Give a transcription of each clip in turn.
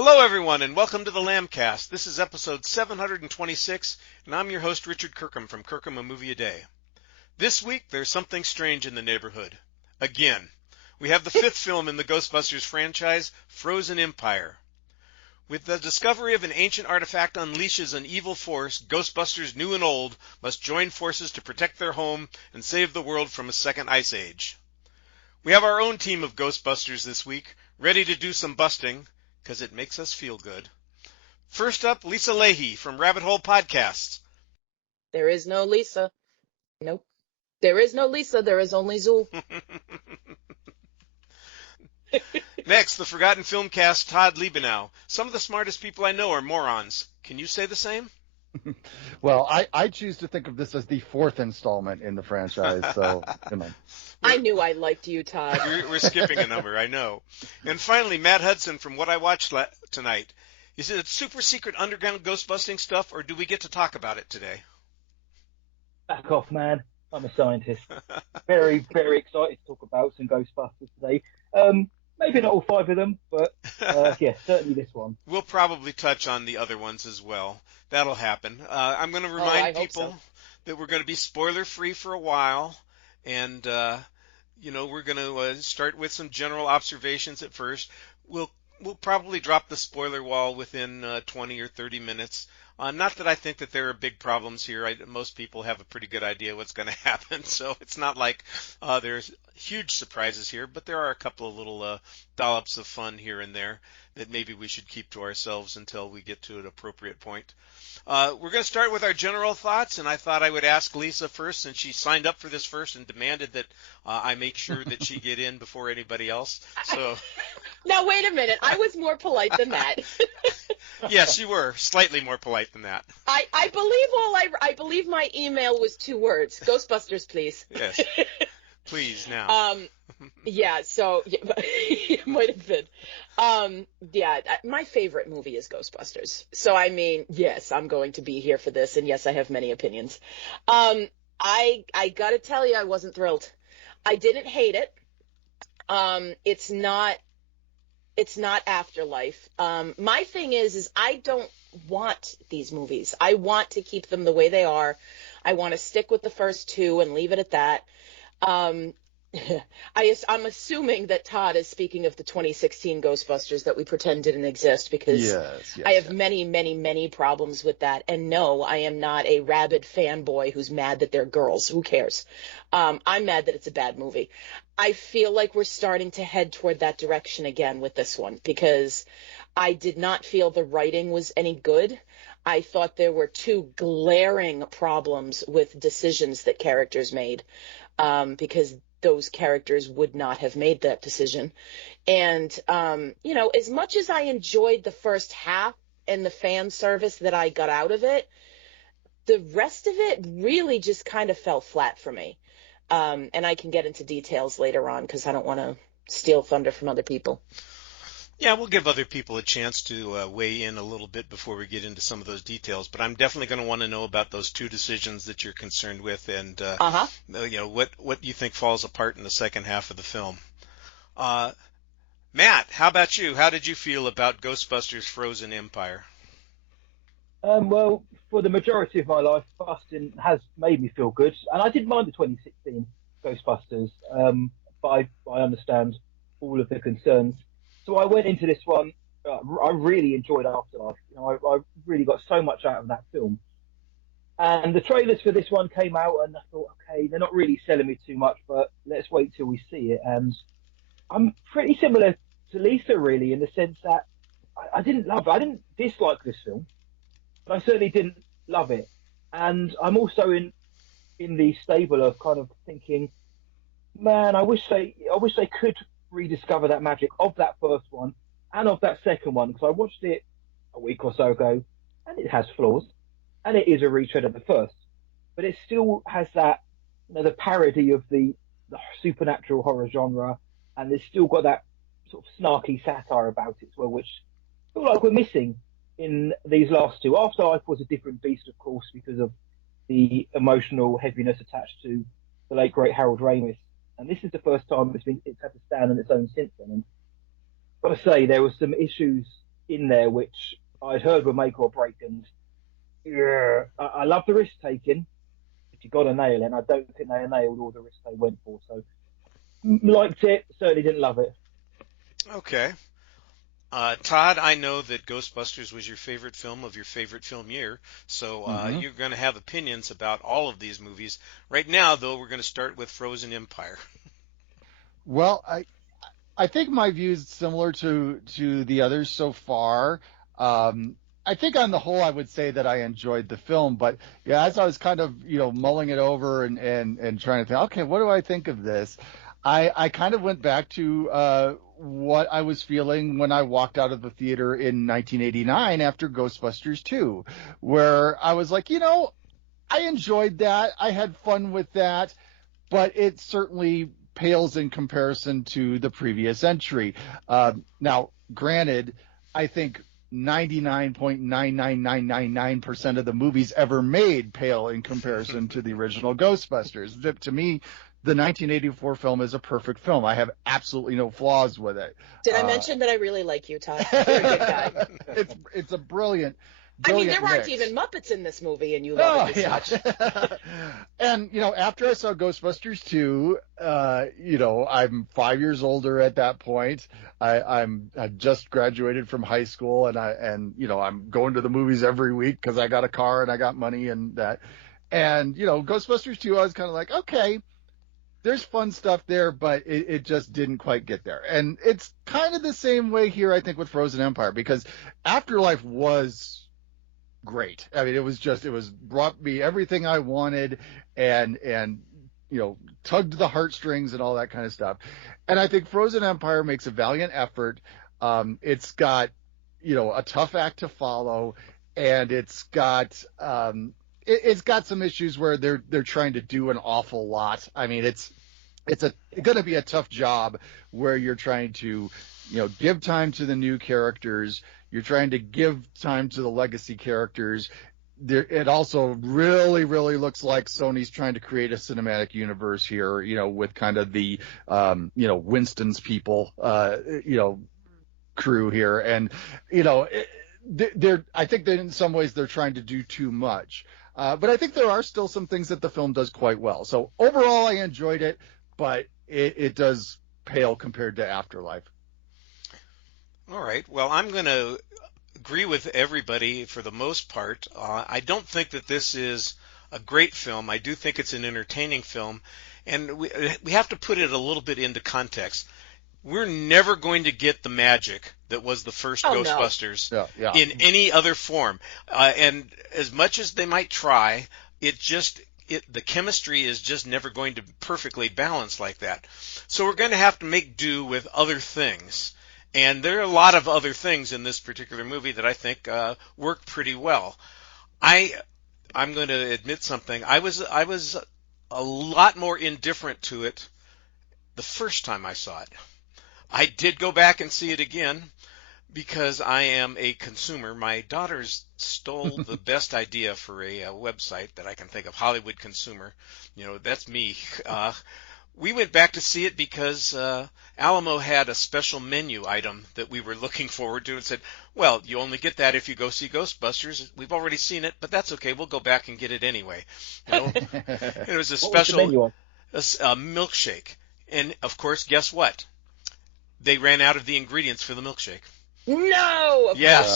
Hello, everyone, and welcome to the Lambcast. This is episode 726, and I'm your host, Richard Kirkham from Kirkham A Movie A Day. This week, there's something strange in the neighborhood. Again, we have the fifth film in the Ghostbusters franchise, Frozen Empire. With the discovery of an ancient artifact unleashes an evil force, Ghostbusters new and old must join forces to protect their home and save the world from a second ice age. We have our own team of Ghostbusters this week, ready to do some busting, because it makes us feel good. First up, Lisa Leaheey from Rabbit Hole Podcasts. There is no Lisa. Nope. There is no Lisa. There is only Zool. Next, the Forgotten Film Cast, Todd Liebenow. Some of the smartest people I know are morons. Can you say the same? Well, I choose to think of this as the fourth installment in the franchise, so, you know. I knew I liked you, Todd. We're skipping a number, I know. And finally, Matt Hudson from What I Watched Tonight. Is it super secret underground ghostbusting stuff, or do we get to talk about it today? Back off, man. I'm a scientist. Very, very excited to talk about some Ghostbusters today. Maybe not all five of them, but yeah, certainly this one. We'll probably touch on the other ones as well. That'll happen. I'm going to remind people that we're going to be spoiler-free for a while, and we're going to start with some general observations at first. We'll probably drop the spoiler wall within 20 or 30 minutes. Not that I think that there are big problems here. Most people have a pretty good idea what's going to happen, so it's not like there's huge surprises here, but there are a couple of little dollops of fun here and there that maybe we should keep to ourselves until we get to an appropriate point. We're going to start with our general thoughts, and I thought I would ask Lisa first, since she signed up for this first and demanded that I make sure that she get in before anybody else. So, now, wait a minute. I was more polite than that. Yes, you were slightly more polite than that. I believe my email was 2 words. Ghostbusters, please. Yes. Please, now. Yeah, so it might have been. My favorite movie is Ghostbusters. So, I mean, yes, I'm going to be here for this, and yes, I have many opinions. I got to tell you, I wasn't thrilled. I didn't hate it. It's not Afterlife. My thing is I don't want these movies. I want to keep them the way they are. I want to stick with the first 2 and leave it at that. I'm assuming that Todd is speaking of the 2016 Ghostbusters that we pretend didn't exist, because yes, I have many, many, many problems with that. And no, I am not a rabid fanboy who's mad that they're girls. Who cares? I'm mad that it's a bad movie. I feel like we're starting to head toward that direction again with this one, because I did not feel the writing was any good. I thought there were 2 glaring problems with decisions that characters made, because those characters would not have made that decision. And, as much as I enjoyed the first half and the fan service that I got out of it, the rest of it really just kind of fell flat for me. And I can get into details later on, because I don't want to steal thunder from other people. Yeah, we'll give other people a chance to weigh in a little bit before we get into some of those details. But I'm definitely going to want to know about those 2 decisions that you're concerned with, and what you think falls apart in the second half of the film. Matt, how about you? How did you feel about Ghostbusters Frozen Empire? Well, for the majority of my life, busting has made me feel good, and I didn't mind the 2016 Ghostbusters, but I understand all of the concerns. So I went into this one. I really enjoyed Afterlife. I really got so much out of that film. And the trailers for this one came out, and I thought, okay, they're not really selling me too much, but let's wait till we see it. And I'm pretty similar to Lisa, really, in the sense that I didn't dislike this film, but I certainly didn't love it. And I'm also in the stable of kind of thinking, man, I wish they could rediscover that magic of that first one and of that second one, because I watched it a week or so ago, and it has flaws, and it is a retread of the first, but it still has that, the parody of the supernatural horror genre, and it's still got that sort of snarky satire about it as well, which I feel like we're missing in these last 2. Afterlife was a different beast, of course, because of the emotional heaviness attached to the late great Harold Ramis. And this is the first time it's had to stand on its own since then. And I've got to say, there were some issues in there which I'd heard were make or break, and yeah, I love the risk taking, but you got to nail it. And I don't think they nailed all the risks they went for. So liked it, certainly didn't love it. Okay. Todd, I know that Ghostbusters was your favorite film of your favorite film year, so you're going to have opinions about all of these movies. Right now, though, we're going to start with Frozen Empire. Well, I think my view is similar to the others so far. I think on the whole, I would say that I enjoyed the film, but yeah, as I was kind of mulling it over and trying to think, okay, what do I think of this? I kind of went back to what I was feeling when I walked out of the theater in 1989 after Ghostbusters 2, where I was like, I enjoyed that. I had fun with that, but it certainly pales in comparison to the previous entry. Now, granted, I think 99.99999% of the movies ever made pale in comparison to the original Ghostbusters. To me, the 1984 film is a perfect film. I have absolutely no flaws with it. Did I mention that I really like you, Todd? You're a good guy. It's a brilliant I mean, there aren't mix. even Muppets in this movie, and you love it this much. And, after I saw Ghostbusters 2, I'm 5 years older at that point. I just graduated from high school, and I'm going to the movies every week because I got a car and I got money and that. And, Ghostbusters 2, I was kind of like, okay, there's fun stuff there, but it just didn't quite get there. And it's kind of the same way here, I think, with Frozen Empire, because Afterlife was great. I mean, it brought me everything I wanted and tugged the heartstrings and all that kind of stuff. And I think Frozen Empire makes a valiant effort. It's got, a tough act to follow, and it's got some issues where they're trying to do an awful lot. I mean, it's going to be a tough job where you're trying to, give time to the new characters. You're trying to give time to the legacy characters. It also really, really looks like Sony's trying to create a cinematic universe here, with kind of the, Winston's people, crew here. And, I think that in some ways they're trying to do too much. But I think there are still some things that the film does quite well. So overall, I enjoyed it, but it does pale compared to Afterlife. All right. Well, I'm going to agree with everybody for the most part. I don't think that this is a great film. I do think it's an entertaining film, and we have to put it a little bit into context. We're never going to get the magic that was the first Ghostbusters in any other form. And as much as they might try, the chemistry is just never going to perfectly balance like that. So we're going to have to make do with other things. And there are a lot of other things in this particular movie that I think work pretty well. I'm going to admit something. I was a lot more indifferent to it the first time I saw it. I did go back and see it again because I am a consumer. My daughters stole the best idea for a website that I can think of, Hollywood Consumer. That's me. We went back to see it because Alamo had a special menu item that we were looking forward to and said, well, you only get that if you go see Ghostbusters. We've already seen it, but that's okay. We'll go back and get it anyway. It was a special milkshake. And, of course, guess what? They ran out of the ingredients for the milkshake. No! Yes.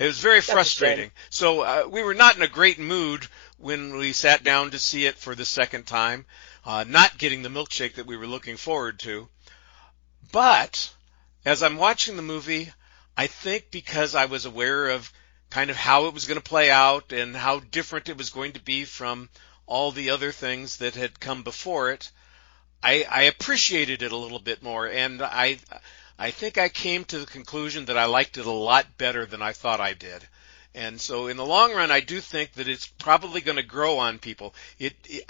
It was very frustrating. So we were not in a great mood when we sat down to see it for the second time. Not getting the milkshake that we were looking forward to. But as I'm watching the movie, I think because I was aware of kind of how it was going to play out and how different it was going to be from all the other things that had come before it, I appreciated it a little bit more. And I think I came to the conclusion that I liked it a lot better than I thought I did. And so in the long run, I do think that it's probably going to grow on people.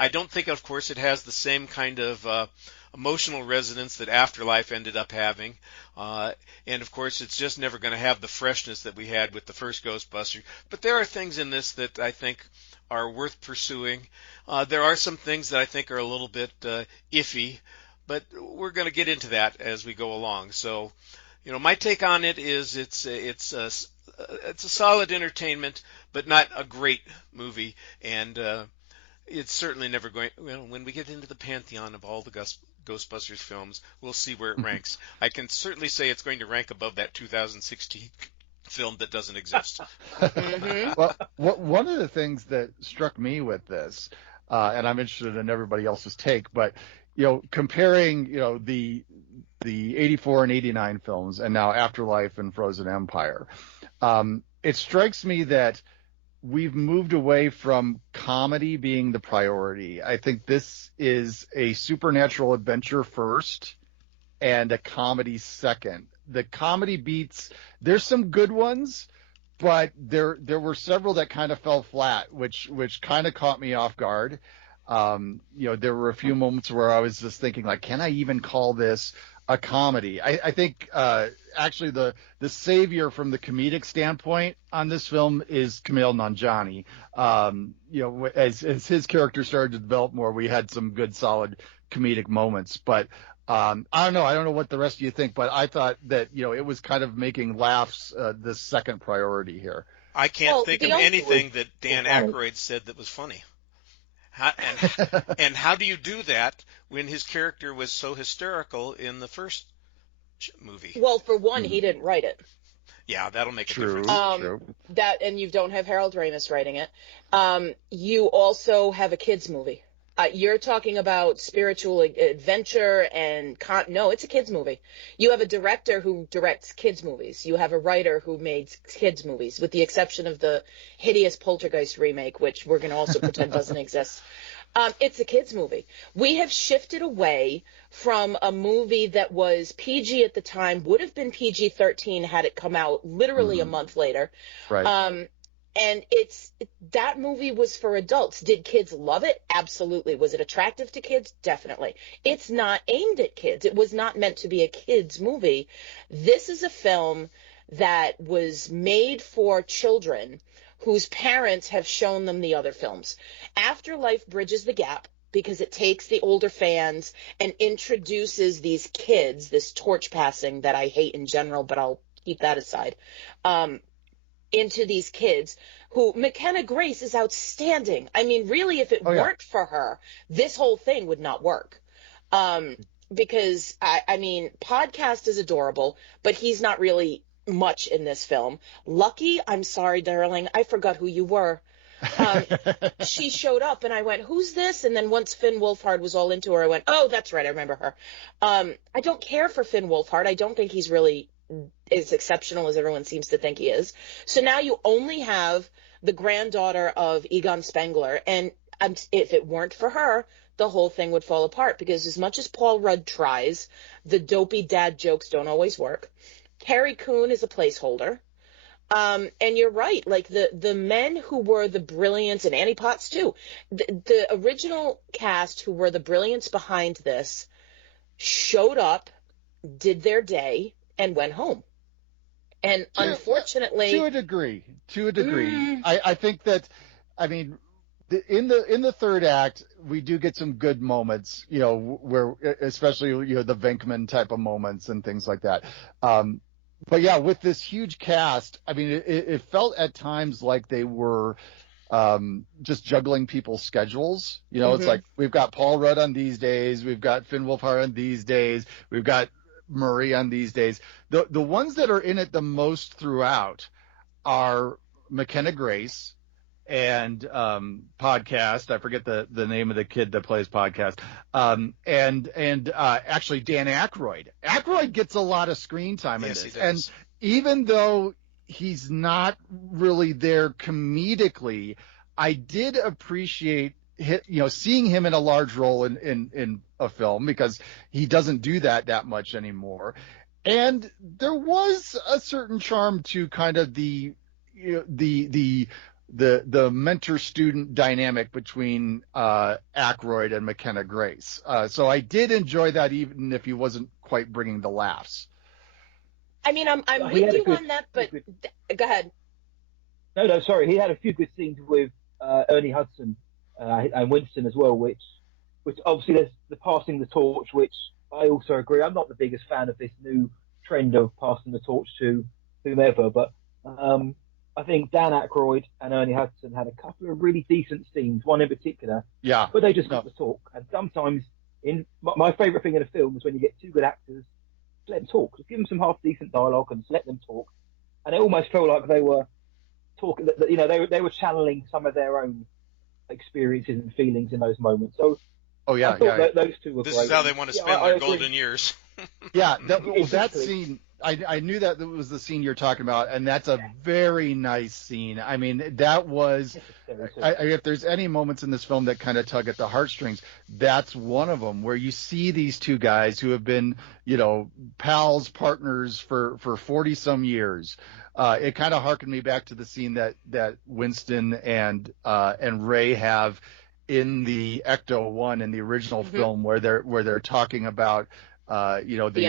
I don't think, of course, it has the same kind of emotional resonance that Afterlife ended up having. And, of course, it's just never going to have the freshness that we had with the first Ghostbusters. But there are things in this that I think are worth pursuing. There are some things that I think are a little bit iffy, but we're going to get into that as we go along. So, My take on it is it's a solid entertainment, but not a great movie, and it's certainly never going. When we get into the pantheon of all the Ghostbusters films, we'll see where it ranks. I can certainly say it's going to rank above that 2016 film that doesn't exist. Well, one of the things that struck me with this, and I'm interested in everybody else's take, but comparing the 84 and 89 films and now Afterlife and Frozen Empire, it strikes me that we've moved away from comedy being the priority. I think this is a supernatural adventure first and a comedy second. The comedy beats, there's some good ones, but there were several that kind of fell flat, which kind of caught me off guard. There were a few moments where I was just thinking, like, can I even call this a comedy? I think actually the savior from the comedic standpoint on this film is Kumail Nanjiani. As his character started to develop more, we had some good solid comedic moments. But I don't know what the rest of you think, but I thought that it was kind of making laughs the second priority here. I can't think of anything that Dan Aykroyd said that was funny. And how do you do that when his character was so hysterical in the first movie? Well, for one, he didn't write it. Yeah, that'll make a True. difference. And you don't have Harold Ramis writing it. You also have a kids movie. You're talking about spiritual adventure and no, it's a kids movie. You have a director who directs kids movies. You have a writer who made kids movies, with the exception of the hideous Poltergeist remake, which we're going to also pretend doesn't exist. It's a kids movie. We have shifted away from a movie that was PG at the time, would have been PG-13 had it come out literally a month later. Right. And that movie was for adults. Did kids love it? Absolutely. Was it attractive to kids? Definitely. It's not aimed at kids. It was not meant to be a kids movie. This is a film that was made for children whose parents have shown them the other films. Afterlife bridges the gap because it takes the older fans and introduces these kids, this torch passing that I hate in general, but I'll keep that aside, into these kids who McKenna Grace is outstanding. I mean, really, if it weren't for her, this whole thing would not work. Because I mean, Podcast is adorable, but he's not really much in this film. Lucky, I'm sorry, darling, I forgot who you were. She showed up and I went, who's this? And then once Finn Wolfhard was all into her, I went, oh, that's right, I remember her. I don't care for Finn Wolfhard. I don't think he's really as exceptional as everyone seems to think he is. So now you only have the granddaughter of Egon Spengler, and if it weren't for her, the whole thing would fall apart, because as much as Paul Rudd tries, the dopey dad jokes don't always work. Carrie Coon is a placeholder. And you're right, like the men who were the brilliance, and Annie Potts too, the original cast who were the brilliance behind this showed up, did their day, and went home. And unfortunately, to a degree, I think that, I mean, in the third act, we do get some good moments, where especially the Venkman type of moments and things like that. But yeah, with this huge cast, I mean, it felt at times like they were just juggling people's schedules. It's like, we've got Paul Rudd on these days, we've got Finn Wolfhard on these days, we've got Murray on these days. The ones that are in it the most throughout are McKenna Grace and Podcast. I forget the name of the kid that plays Podcast. And actually Dan Aykroyd. Aykroyd gets a lot of screen time in this. And even though he's not really there comedically, I did appreciate seeing him in a large role in a film, because he doesn't do that much anymore. And there was a certain charm to kind of the mentor-student dynamic between Aykroyd and McKenna Grace. So I did enjoy that, even if he wasn't quite bringing the laughs. I mean, I'm with you on that, but go ahead. No, sorry. He had a few good scenes with Ernie Hudson and Winston as well, which obviously there's the passing the torch, which I also agree. I'm not the biggest fan of this new trend of passing the torch to whomever, but I think Dan Aykroyd and Ernie Hudson had a couple of really decent scenes, one in particular, where they just got to talk. And sometimes, my favourite thing in a film is when you get two good actors, just let them talk. Just give them some half decent dialogue and just let them talk. And it almost felt like they were talking, they were channeling some of their own experiences and feelings in those moments. So I thought those two were great. This is how they want to spend their golden years. That scene, I knew that was the scene you're talking about, and that's a very nice scene. I mean, that was, if there's any moments in this film that kind of tug at the heartstrings, that's one of them, where you see these two guys who have been, pals, partners for 40 some years. It kind of harkened me back to the scene that Winston and Ray have in the Ecto-1 in the original film, where they're talking about the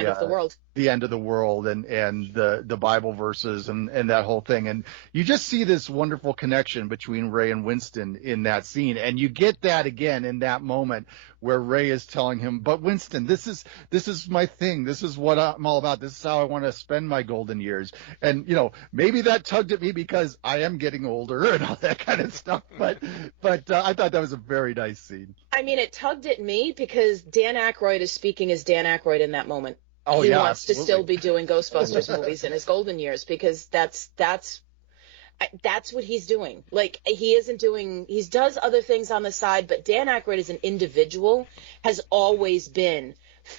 end of the world, and the Bible verses and that whole thing. And you just see this wonderful connection between Ray and Winston in that scene. And you get that again in that moment where Ray is telling him, but Winston, this is my thing. This is what I'm all about. This is how I want to spend my golden years. And, maybe that tugged at me because I am getting older and all that kind of stuff. But I thought that was a very nice scene. I mean, it tugged at me because Dan Aykroyd is speaking as Dan Aykroyd in that moment. Oh, he wants absolutely. to still be doing Ghostbusters movies in his golden years, because that's what he's doing. Like, he does other things on the side, but Dan Aykroyd as an individual has always been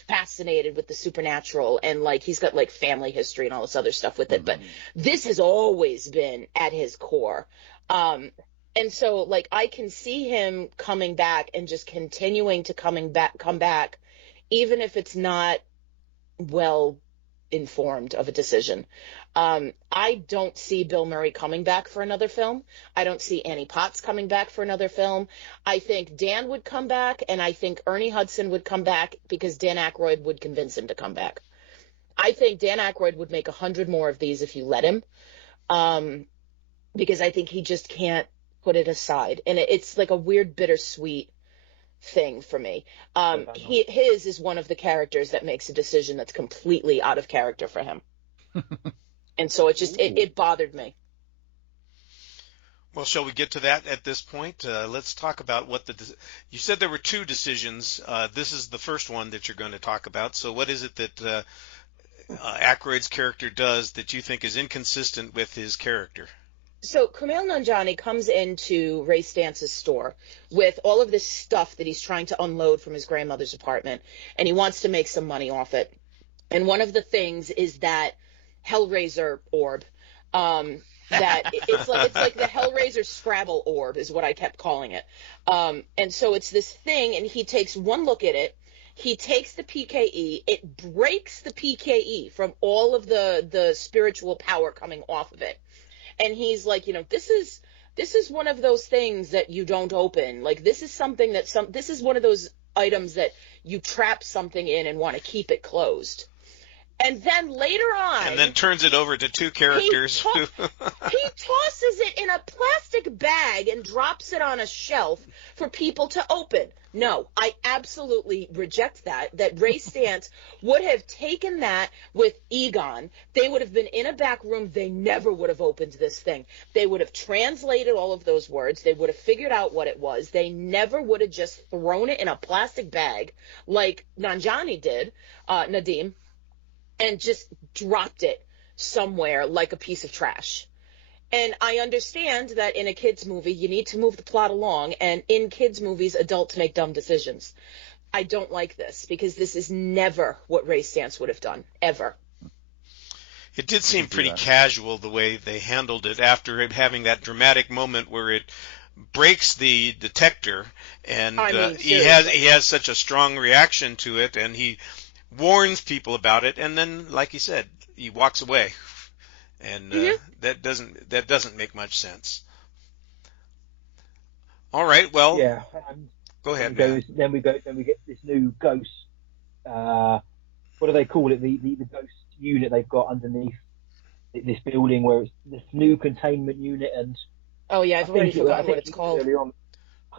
fascinated with the supernatural, and like he's got like family history and all this other stuff with it, but this has always been at his core. And so, like, I can see him coming back and just continuing to come back, even if it's not well informed of a decision. I don't see Bill Murray coming back for another film. I don't see Annie Potts coming back for another film. I think Dan would come back, and I think Ernie Hudson would come back because Dan Aykroyd would convince him to come back. I think Dan Aykroyd would make 100 more of these if you let him, because I think he just can't put it aside. And it's like a weird bittersweet thing for me. His is one of the characters that makes a decision that's completely out of character for him. And so it bothered me. Well, shall we get to that at this point? Let's talk about you said there were two decisions. This is the first one that you're going to talk about. So what is it that Aykroyd's character does that you think is inconsistent with his character? So Kumail Nanjiani comes into Ray Stantz's store with all of this stuff that he's trying to unload from his grandmother's apartment, and he wants to make some money off it. And one of the things is that Hellraiser orb. That it's like the Hellraiser Scrabble orb is what I kept calling it. And so it's this thing, and he takes one look at it. He takes the PKE. It breaks the PKE from all of the spiritual power coming off of it. And he's like, this is one of those things that you don't open. Like, this is something this is one of those items that you trap something in and want to keep it closed. And then later on... And then turns it over to two characters. He tosses it in a plastic bag and drops it on a shelf for people to open. No, I absolutely reject that Ray Stantz would have taken that with Egon. They would have been in a back room. They never would have opened this thing. They would have translated all of those words. They would have figured out what it was. They never would have just thrown it in a plastic bag like Nanjiani did, Nadim, and just dropped it somewhere like a piece of trash. And I understand that in a kid's movie, you need to move the plot along, and in kids' movies, adults make dumb decisions. I don't like this, because this is never what Ray Stantz would have done, ever. It did seem pretty casual the way they handled it after it having that dramatic moment where it breaks the detector, and he has such a strong reaction to it, and he warns people about it, and then, like you said, he walks away, and that doesn't make much sense. All right, well, go ahead. Then we get this new ghost. What do they call it? The ghost unit they've got underneath this building, where it's this new containment unit. And I've already forgotten what it's called. I can't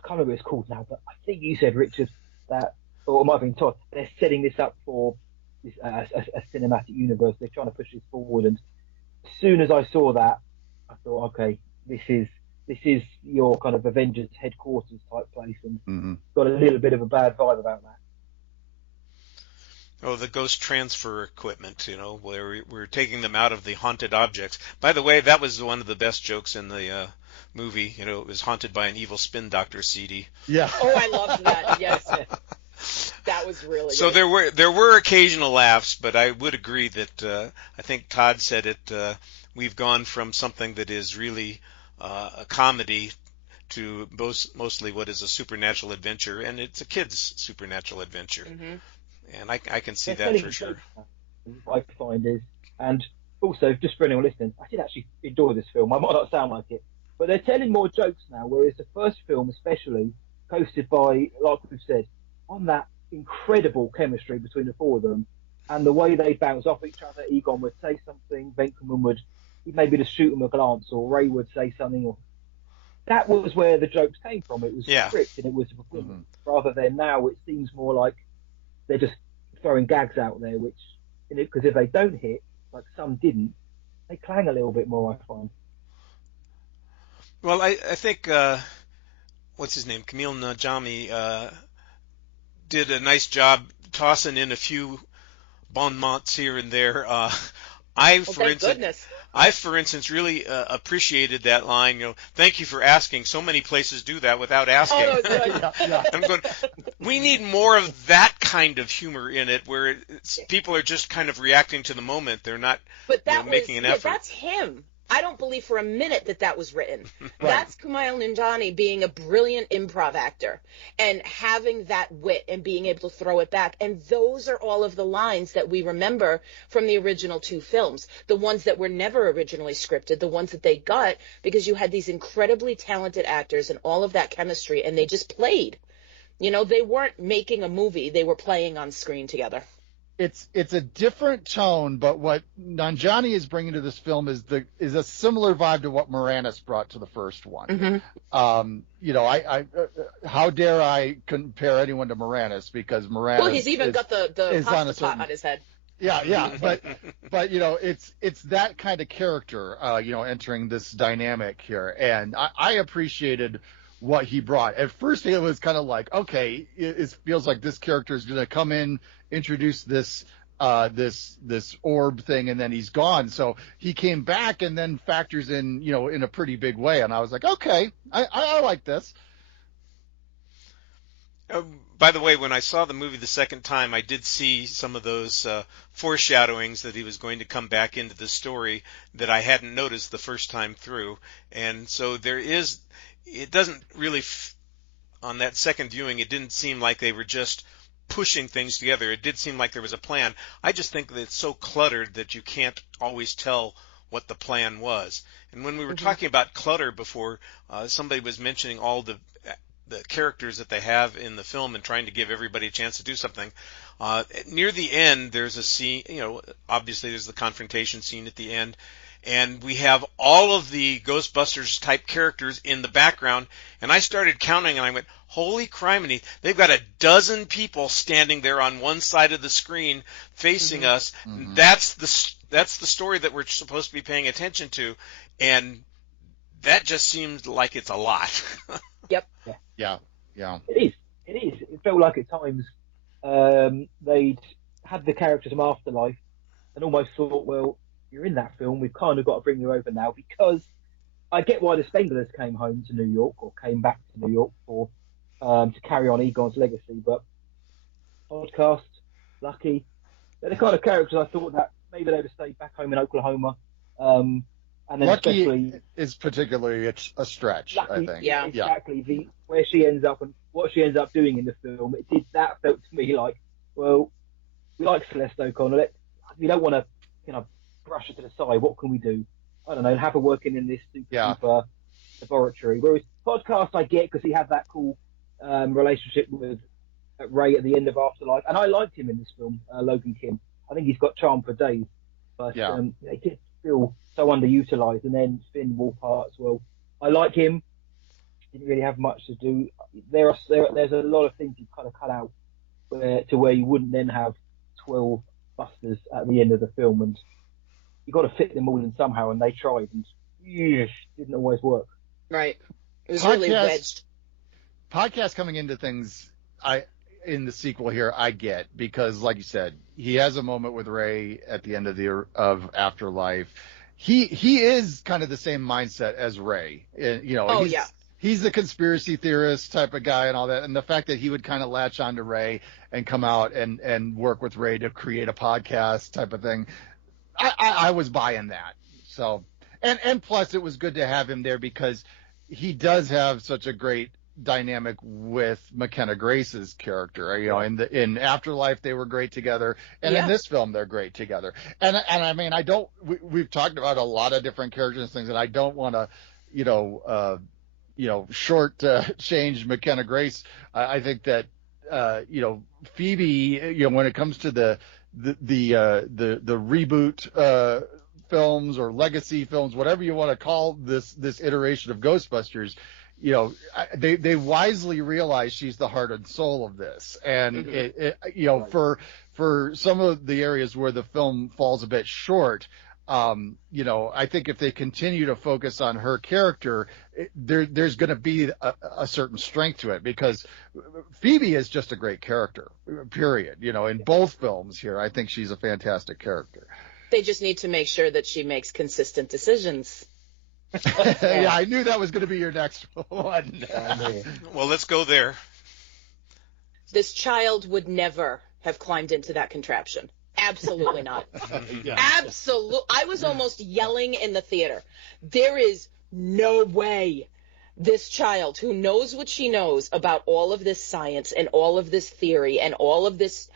remember what it's called now, but I think you said, Richard, that, or it might have been Todd, they're setting this up for a cinematic universe. They're trying to push this forward, and as soon as I saw that, I thought, okay, this is your kind of Avengers headquarters type place, and got a little bit of a bad vibe about that. Oh, the ghost transfer equipment, where we're taking them out of the haunted objects. By the way, that was one of the best jokes in the movie. It was haunted by an evil spin doctor CD. Yeah. Oh, I loved that. Yes. That was really so good. there were occasional laughs, but I would agree that I think Todd said it. We've gone from something that is really a comedy to mostly what is a supernatural adventure, and it's a kid's supernatural adventure. Mm-hmm. And I can see that for sure. What I find is, and also just for anyone listening, I did actually enjoy this film. I might not sound like it, but they're telling more jokes now, whereas the first film, especially, coasted by, like we've said, on that incredible chemistry between the four of them, and the way they bounce off each other. Egon would say something, Venkman would maybe just shoot him a glance, or Ray would say something, or that was where the jokes came from. It was script and it was a performance, rather than now it seems more like they're just throwing gags out there, which, because if they don't hit, like some didn't, they clang a little bit more, I find. Well, I think, what's his name? Camille Najami did a nice job tossing in a few bon mots here and there. I, for instance, really appreciated that line. Thank you for asking. So many places do that without asking. Oh, good. I'm going. We need more of that kind of humor in it, where people are just kind of reacting to the moment. They're not making an effort. That's him. I don't believe for a minute that was written. Right. That's Kumail Nanjiani being a brilliant improv actor and having that wit and being able to throw it back. And those are all of the lines that we remember from the original two films, the ones that were never originally scripted, the ones that they got because you had these incredibly talented actors and all of that chemistry, and they just played. They weren't making a movie. They were playing on screen together. It's a different tone, but what Nanjiani is bringing to this film is a similar vibe to what Moranis brought to the first one. Mm-hmm. How dare I compare anyone to Moranis, because Moranis. Well, he's even got the pasta pot on his head. Yeah, but it's that kind of character, entering this dynamic here, and I appreciated what he brought. At first, it was kind of like, okay, it feels like this character is going to come in, introduce this orb thing, and then he's gone. So he came back and then factors in, in a pretty big way. And I was like, okay, I like this. By the way, when I saw the movie the second time, I did see some of those foreshadowings that he was going to come back into the story that I hadn't noticed the first time through. And so it doesn't really, on that second viewing, it didn't seem like they were just pushing things together. It did seem like there was a plan. I just think that it's so cluttered that you can't always tell what the plan was. And when we were talking about clutter before, somebody was mentioning all the characters that they have in the film and trying to give everybody a chance to do something. Near the end, there's a scene, obviously there's the confrontation scene at the end, and we have all of the Ghostbusters type characters in the background, and I started counting and I went, holy criminy, they've got a dozen people standing there on one side of the screen facing us. Mm-hmm. That's the story that we're supposed to be paying attention to, and that just seems like it's a lot. Yep. Yeah. It is. It felt like at times they'd had the characters from Afterlife and almost thought, well, you're in that film, we've kind of got to bring you over now, because I get why the Spenglers came home to New York, or came back to New York for to carry on Egon's legacy, but Podcast, Lucky, they're the kind of characters I thought that maybe they'd have stayed back home in Oklahoma. And then Lucky especially is particularly a stretch, Lucky, I think. Yeah. Exactly. Where she ends up and what she ends up doing in the film, that felt to me like, well, we like Celeste O'Connor. We don't want to, brush her to the side. What can we do? I don't know. Have her working in this super laboratory. Whereas Podcast, I get, because he had that cool relationship with Ray at the end of Afterlife, and I liked him in this film, Logan Kim. I think he's got charm for days, but they did feel so underutilized. And then Finn Wolfhard as well. I like him. Didn't really have much to do. There's a lot of things you kind of cut out where you wouldn't then have 12 Busters at the end of the film, and you got to fit them all in somehow, and they tried, and didn't always work. Right. It was really wedged. Podcast coming into things, in the sequel here, I get, because like you said, he has a moment with Ray at the end of Afterlife. He is kind of the same mindset as Ray. He's the conspiracy theorist type of guy and all that. And the fact that he would kind of latch on to Ray and come out and work with Ray to create a podcast type of thing, I was buying that. So, and plus it was good to have him there because he does have such a great dynamic with McKenna Grace's character. In Afterlife they were great together, and in this film they're great together. And I mean, we've talked about a lot of different characters and things, and I don't want to, short change McKenna Grace. I think that Phoebe, when it comes to the reboot films or legacy films, whatever you want to call this iteration of Ghostbusters, they wisely realize she's the heart and soul of this. And for some of the areas where the film falls a bit short, I think if they continue to focus on her character, there's going to be a certain strength to it, because Phoebe is just a great character, period. In both films here, I think she's a fantastic character. They just need to make sure that she makes consistent decisions. Yeah, I knew that was going to be your next one. Well, let's go there. This child would never have climbed into that contraption. Absolutely not. Absolutely. I was almost yelling in the theater. There is no way this child, who knows what she knows about all of this science and all of this theory and all of this,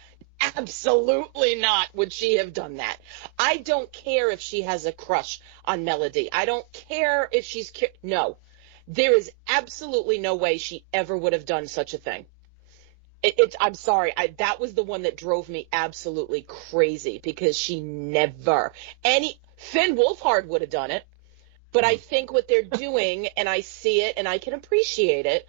absolutely not would she have done that. I don't care if she has a crush on Melody. I don't care if she's no. There is absolutely no way she ever would have done such a thing. I'm sorry. That was the one that drove me absolutely crazy, because she never. Finn Wolfhard would have done it, but I think what they're doing, and I see it and I can appreciate it,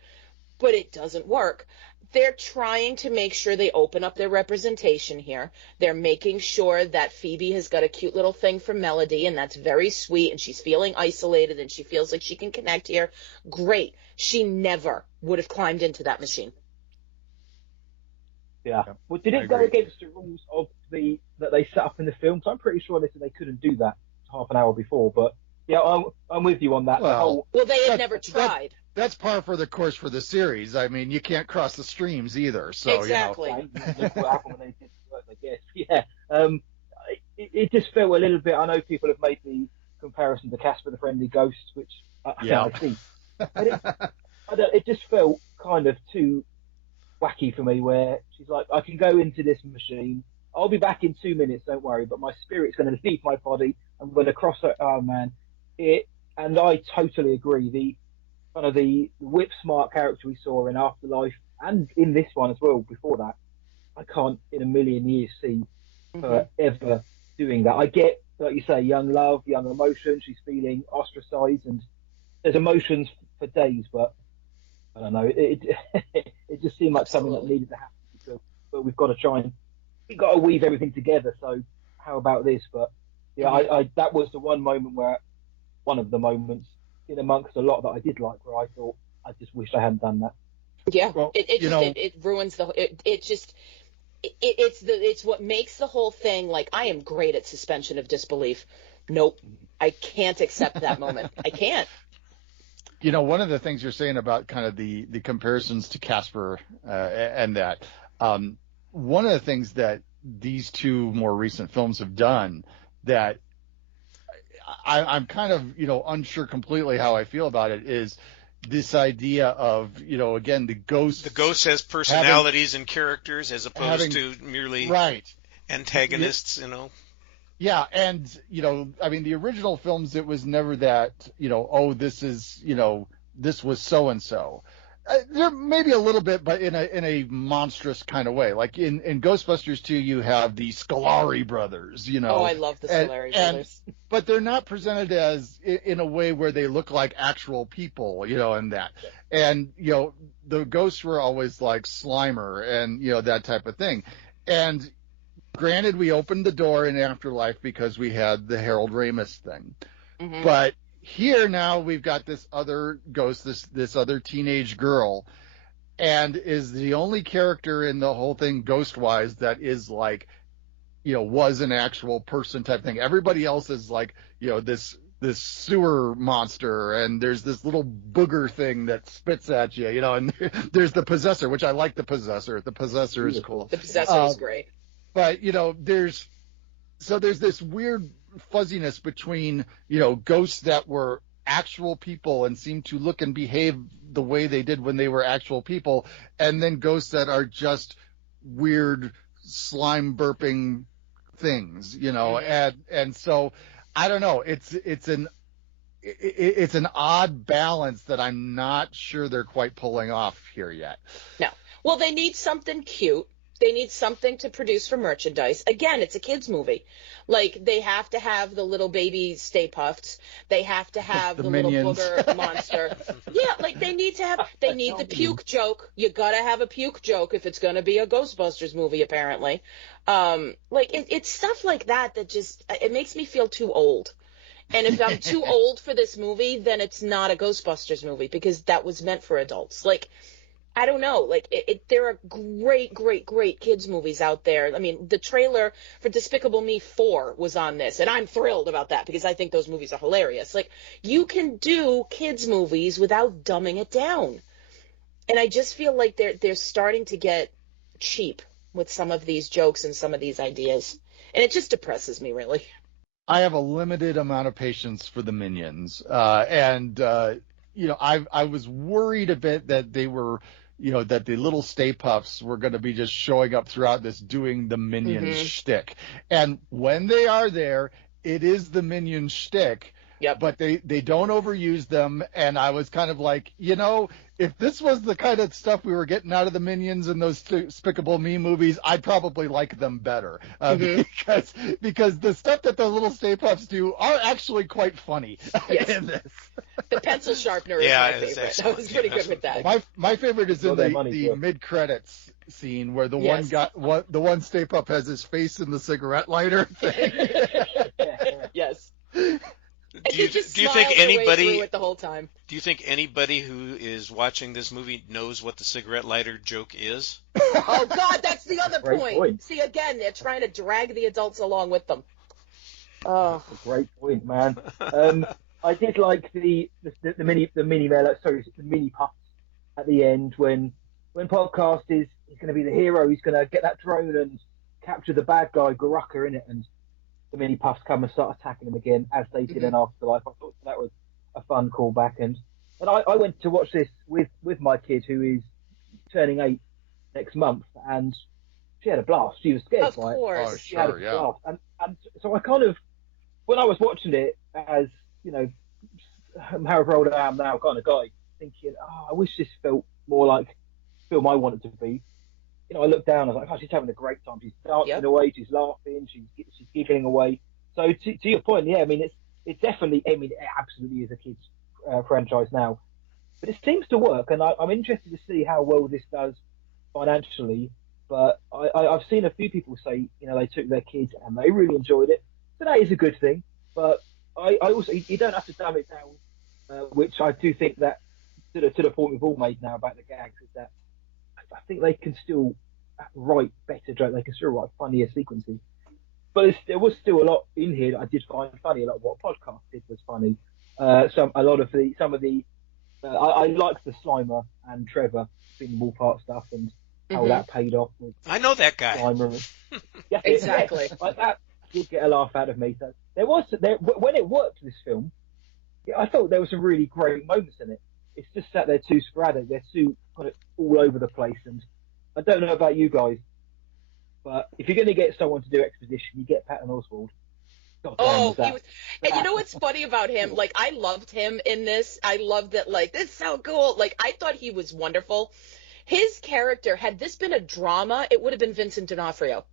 but it doesn't work. They're trying to make sure they open up their representation here. They're making sure that Phoebe has got a cute little thing for Melody, and that's very sweet, and she's feeling isolated, and she feels like she can connect here. Great. She never would have climbed into that machine. Yeah. Well, did it go against the rules of that they set up in the film? So I'm pretty sure they couldn't do that half an hour before. But yeah, I'm with you on that. Well, they had never tried. That's par for the course for the series. I mean, you can't cross the streams either. So exactly. Look what happened when they did work, I guess. Yeah. It just felt a little bit. I know people have made the comparison to Casper the Friendly Ghost, which I see. But it just felt kind of too wacky for me, where she's like, I can go into this machine, I'll be back in 2 minutes, don't worry, but my spirit's going to leave my body, I'm going to cross it. Oh man, and I totally agree. The whip smart character we saw in Afterlife and in this one as well before that, I can't in a million years see her ever doing that. I get, like you say, young love, young emotion, she's feeling ostracized, and there's emotions for days, but I don't know. It just seemed like something that needed to happen. But we've got to weave everything together. So how about this? But yeah, I that was the one of the moments in amongst a lot that I did like, where I thought, I just wish I hadn't done that. Yeah, well, it ruins it's what makes the whole thing. Like, I am great at suspension of disbelief. Nope, I can't accept that moment. I can't. One of the things you're saying about kind of the comparisons to Casper and that, one of the things that these two more recent films have done that I'm kind of, unsure completely how I feel about it is this idea of, again, the ghost. The ghost has personalities and characters as opposed to merely antagonists, Yeah, and, I mean, the original films, it was never that, this is, this was so-and-so. There may be a little bit, but in a monstrous kind of way. Like in Ghostbusters 2, you have the Scolari brothers, Oh, I love the Scolari brothers. But they're not presented as in a way where they look like actual people, and that. And, the ghosts were always like Slimer and, that type of thing. And granted, we opened the door in Afterlife because we had the Harold Ramis thing. Mm-hmm. But here now we've got this other ghost, this other teenage girl, and is the only character in the whole thing ghost-wise that is like, was an actual person type thing. Everybody else is like, this sewer monster, and there's this little booger thing that spits at you, and there's the possessor, which I like the possessor. The possessor is cool. The possessor is great. But, there's this weird fuzziness between, ghosts that were actual people and seem to look and behave the way they did when they were actual people, and then ghosts that are just weird slime burping things, and so I don't know. It's an odd balance that I'm not sure they're quite pulling off here yet. No. Well, they need something cute. They need something to produce for merchandise. Again, it's a kids movie. Like, they have to have the little baby Stay Puffs. They have to have the little booger monster. Yeah, like they need the puke joke. You gotta have a puke joke if it's gonna be a Ghostbusters movie, apparently. It's stuff like that just, it makes me feel too old. And if I'm too old for this movie, then it's not a Ghostbusters movie, because that was meant for adults. Like, I don't know. Like, there are great, great, great kids movies out there. I mean, the trailer for Despicable Me 4 was on this, and I'm thrilled about that because I think those movies are hilarious. Like, you can do kids movies without dumbing it down. And I just feel like they're starting to get cheap with some of these jokes and some of these ideas. And it just depresses me, really. I have a limited amount of patience for the Minions. I was worried a bit that they were, that the little Stay Puffs were going to be just showing up throughout this doing the Minions shtick. And when they are there, it is the Minions shtick. Yep. But they don't overuse them. And I was kind of like, if this was the kind of stuff we were getting out of the Minions in those Despicable Me movies, I'd probably like them better. Because the stuff that the little Stay Puffs do are actually quite funny in this. The pencil sharpener is my favorite. I was pretty good with that. My favorite is in the mid-credits scene where the one Stay Puff has his face in the cigarette lighter thing. Yes. Do you think anybody it the whole time? Do you think anybody who is watching this movie knows what the cigarette lighter joke is? Oh God, that's the other point. See, again, they're trying to drag the adults along with them. Oh, that's a great point, man. I did like the mini puffs at the end when Podcast is he's going to be the hero. He's going to get that drone and capture the bad guy Garuka in it, and the mini puffs come and start attacking him again, as they did in Afterlife. I thought that was a fun callback. And I went to watch this with my kid, who is turning 8 next month, and she had a blast. She was scared by it. Of course. Oh, She had a blast. And so I kind of, when I was watching it as, however old I am now kind of guy, thinking, I wish this felt more like the film I want it to be. I looked down, I was like, she's having a great time. She's dancing away, she's laughing, she's giggling away. So to your point, yeah, I mean, it's definitely, it absolutely is a kids franchise now. But it seems to work, and I'm interested to see how well this does financially. But I've seen a few people say, they took their kids and they really enjoyed it. So that is a good thing. But I also, you don't have to dumb it down, which I do think that, to the point we've all made now about the gags, is that I think they can still write better jokes. They can still write funnier sequences. But there was still a lot in here that I did find funny. A lot of what Podcast did was funny. I liked the Slimer and Trevor being ballpark stuff and how that paid off. I know that guy. Slimer. Yeah, Exactly. Like that did get a laugh out of me. So when it worked, this film, I thought there were some really great moments in it. It's just that they're too sporadic. They're too kind of all over the place. And I don't know about you guys, but if you're going to get someone to do exposition, you get Patton Oswalt. And you know what's funny about him? Like, I loved him in this. I loved that, like, this is so cool. Like, I thought he was wonderful. His character, had this been a drama, it would have been Vincent D'Onofrio.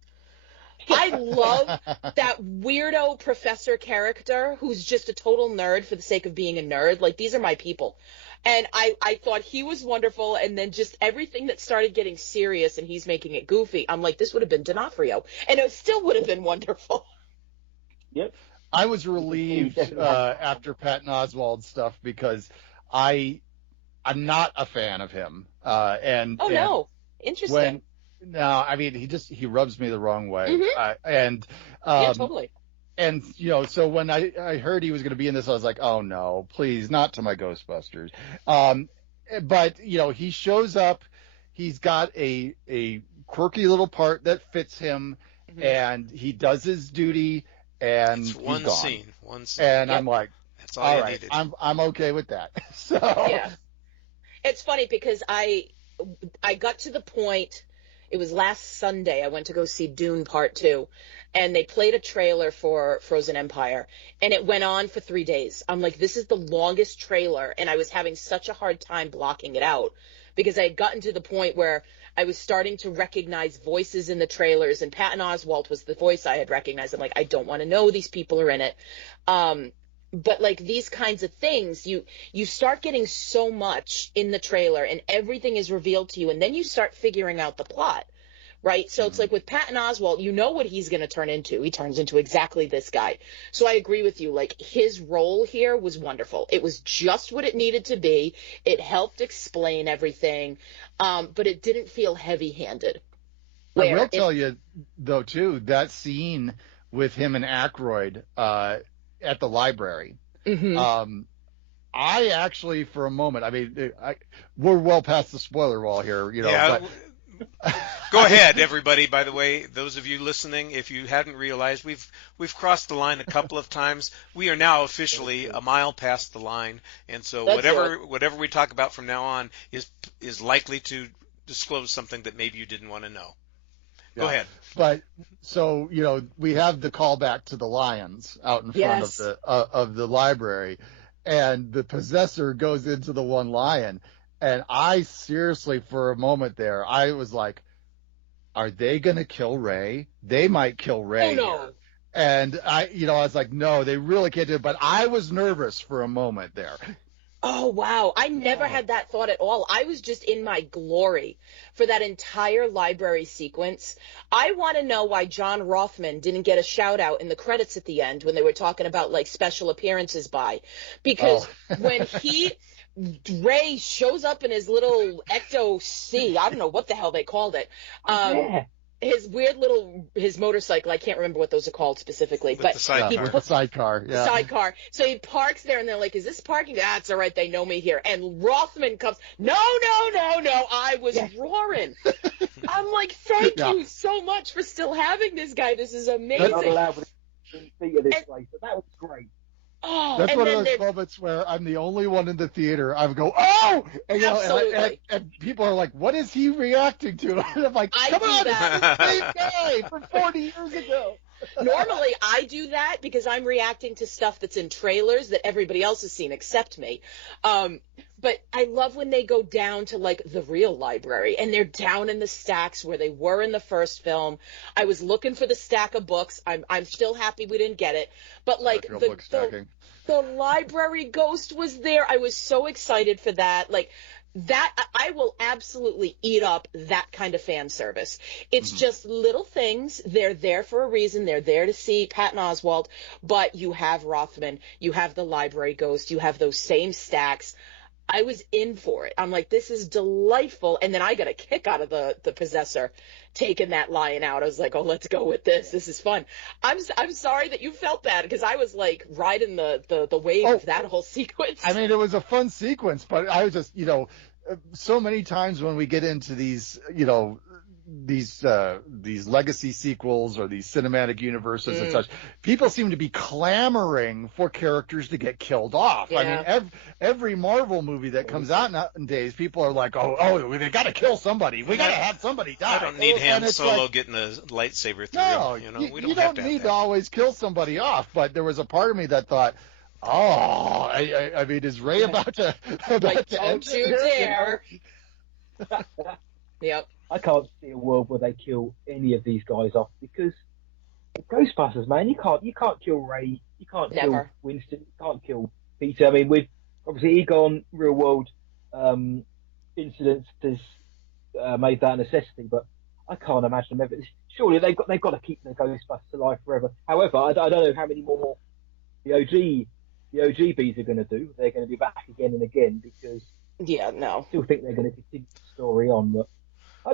I love that weirdo professor character who's just a total nerd for the sake of being a nerd. Like, these are my people. And I thought he was wonderful, and then just everything that started getting serious and he's making it goofy, I'm like, this would have been D'Onofrio, and it still would have been wonderful. Yep. I was relieved after Patton Oswalt stuff because I'm not a fan of him. No, interesting. He rubs me the wrong way. Mm-hmm. Yeah, totally. And, so when I heard he was going to be in this, I was like, oh no, please, not to my Ghostbusters. But, he shows up, he's got a quirky little part that fits him, mm-hmm. and he does his duty, and it's one he's gone. scene. And yep. I'm like, that's all you right, needed. I'm okay with that. So yeah. It's funny because I got to the point, it was last Sunday, I went to go see Dune Part 2, and they played a trailer for Frozen Empire, and it went on for 3 days. I'm like, this is the longest trailer, and I was having such a hard time blocking it out because I had gotten to the point where I was starting to recognize voices in the trailers, and Patton Oswalt was the voice I had recognized. I'm like, I don't want to know these people are in it. But like these kinds of things, you start getting so much in the trailer and everything is revealed to you, and then you start figuring out the plot, right? So it's like with Patton Oswalt, you know what he's going to turn into. He turns into exactly this guy. So I agree with you. Like, his role here was wonderful. It was just what it needed to be. It helped explain everything, but it didn't feel heavy-handed. I will tell you, though, too, that scene with him and Aykroyd at the library. Mm-hmm. I actually, for a moment, we're well past the spoiler wall here, Yeah. But go ahead, everybody. By the way, those of you listening, if you hadn't realized, we've crossed the line a couple of times. We are now officially a mile past the line, and so whatever we talk about from now on is likely to disclose something that maybe you didn't want to know. Go ahead. But so we have the callback to the lions out in front of the library, and the possessor goes into the one lion, and I seriously, for a moment there, I was like, are they going to kill Ray? They might kill Ray. Oh, no. Here. And I was like, no, they really can't do it. But I was nervous for a moment there. Oh, wow. I never had that thought at all. I was just in my glory for that entire library sequence. I want to know why John Rothman didn't get a shout out in the credits at the end when they were talking about like special appearances by, because when Ray shows up in his little Ecto C, I don't know what the hell they called it. His his motorcycle, I can't remember what those are called specifically, with the sidecar. Yeah. Sidecar. So he parks there, and they're like, is this parking? That's all right, they know me here. And Rothman comes, no, I was roaring. I'm like, thank you so much for still having this guy. This is amazing. Not allowed to feet of this place, so that was great. Oh, that's one of those moments where I'm the only one in the theater. I go, oh! And, and people are like, what is he reacting to? And I'm like, come on, it's the same guy from 40 years ago. Normally, I do that because I'm reacting to stuff that's in trailers that everybody else has seen except me. But I love when they go down to, like, the real library, and they're down in the stacks where they were in the first film. I was looking for the stack of books. I'm still happy we didn't get it. But, like, the library ghost was there. I was so excited for that. Like, that, I will absolutely eat up that kind of fan service. It's just little things. They're there for a reason. They're there to see Patton Oswalt, but you have Rothman, you have the library ghost, you have those same stacks. I was in for it. I'm like, this is delightful. And then I got a kick out of the possessor taking that lion out. I was like, oh, let's go with this. This is fun. I'm sorry that you felt that, because I was like riding the wave of that whole sequence. I mean, it was a fun sequence, but I was just, so many times when we get into these, these legacy sequels or these cinematic universes and such, people seem to be clamoring for characters to get killed off. Yeah. I mean, every Marvel movie that comes out nowadays, people are like, oh, they got to kill somebody. We got to have somebody die. I don't need Han Solo getting a lightsaber through him. We don't have to need to always kill somebody off. But there was a part of me that thought, I mean, is Ray about to don't you dare. Yep. I can't see a world where they kill any of these guys off, because Ghostbusters, man, you can't kill Ray, you can't kill Winston, you can't kill Peter. I mean, we've obviously Egon real world incidents has made that a necessity, but I can't imagine them ever. Surely they've got to keep the Ghostbusters alive forever. However, I don't know how many more the OGBs are going to do. They're going to be back again and again because I still think they're going to continue the story on. But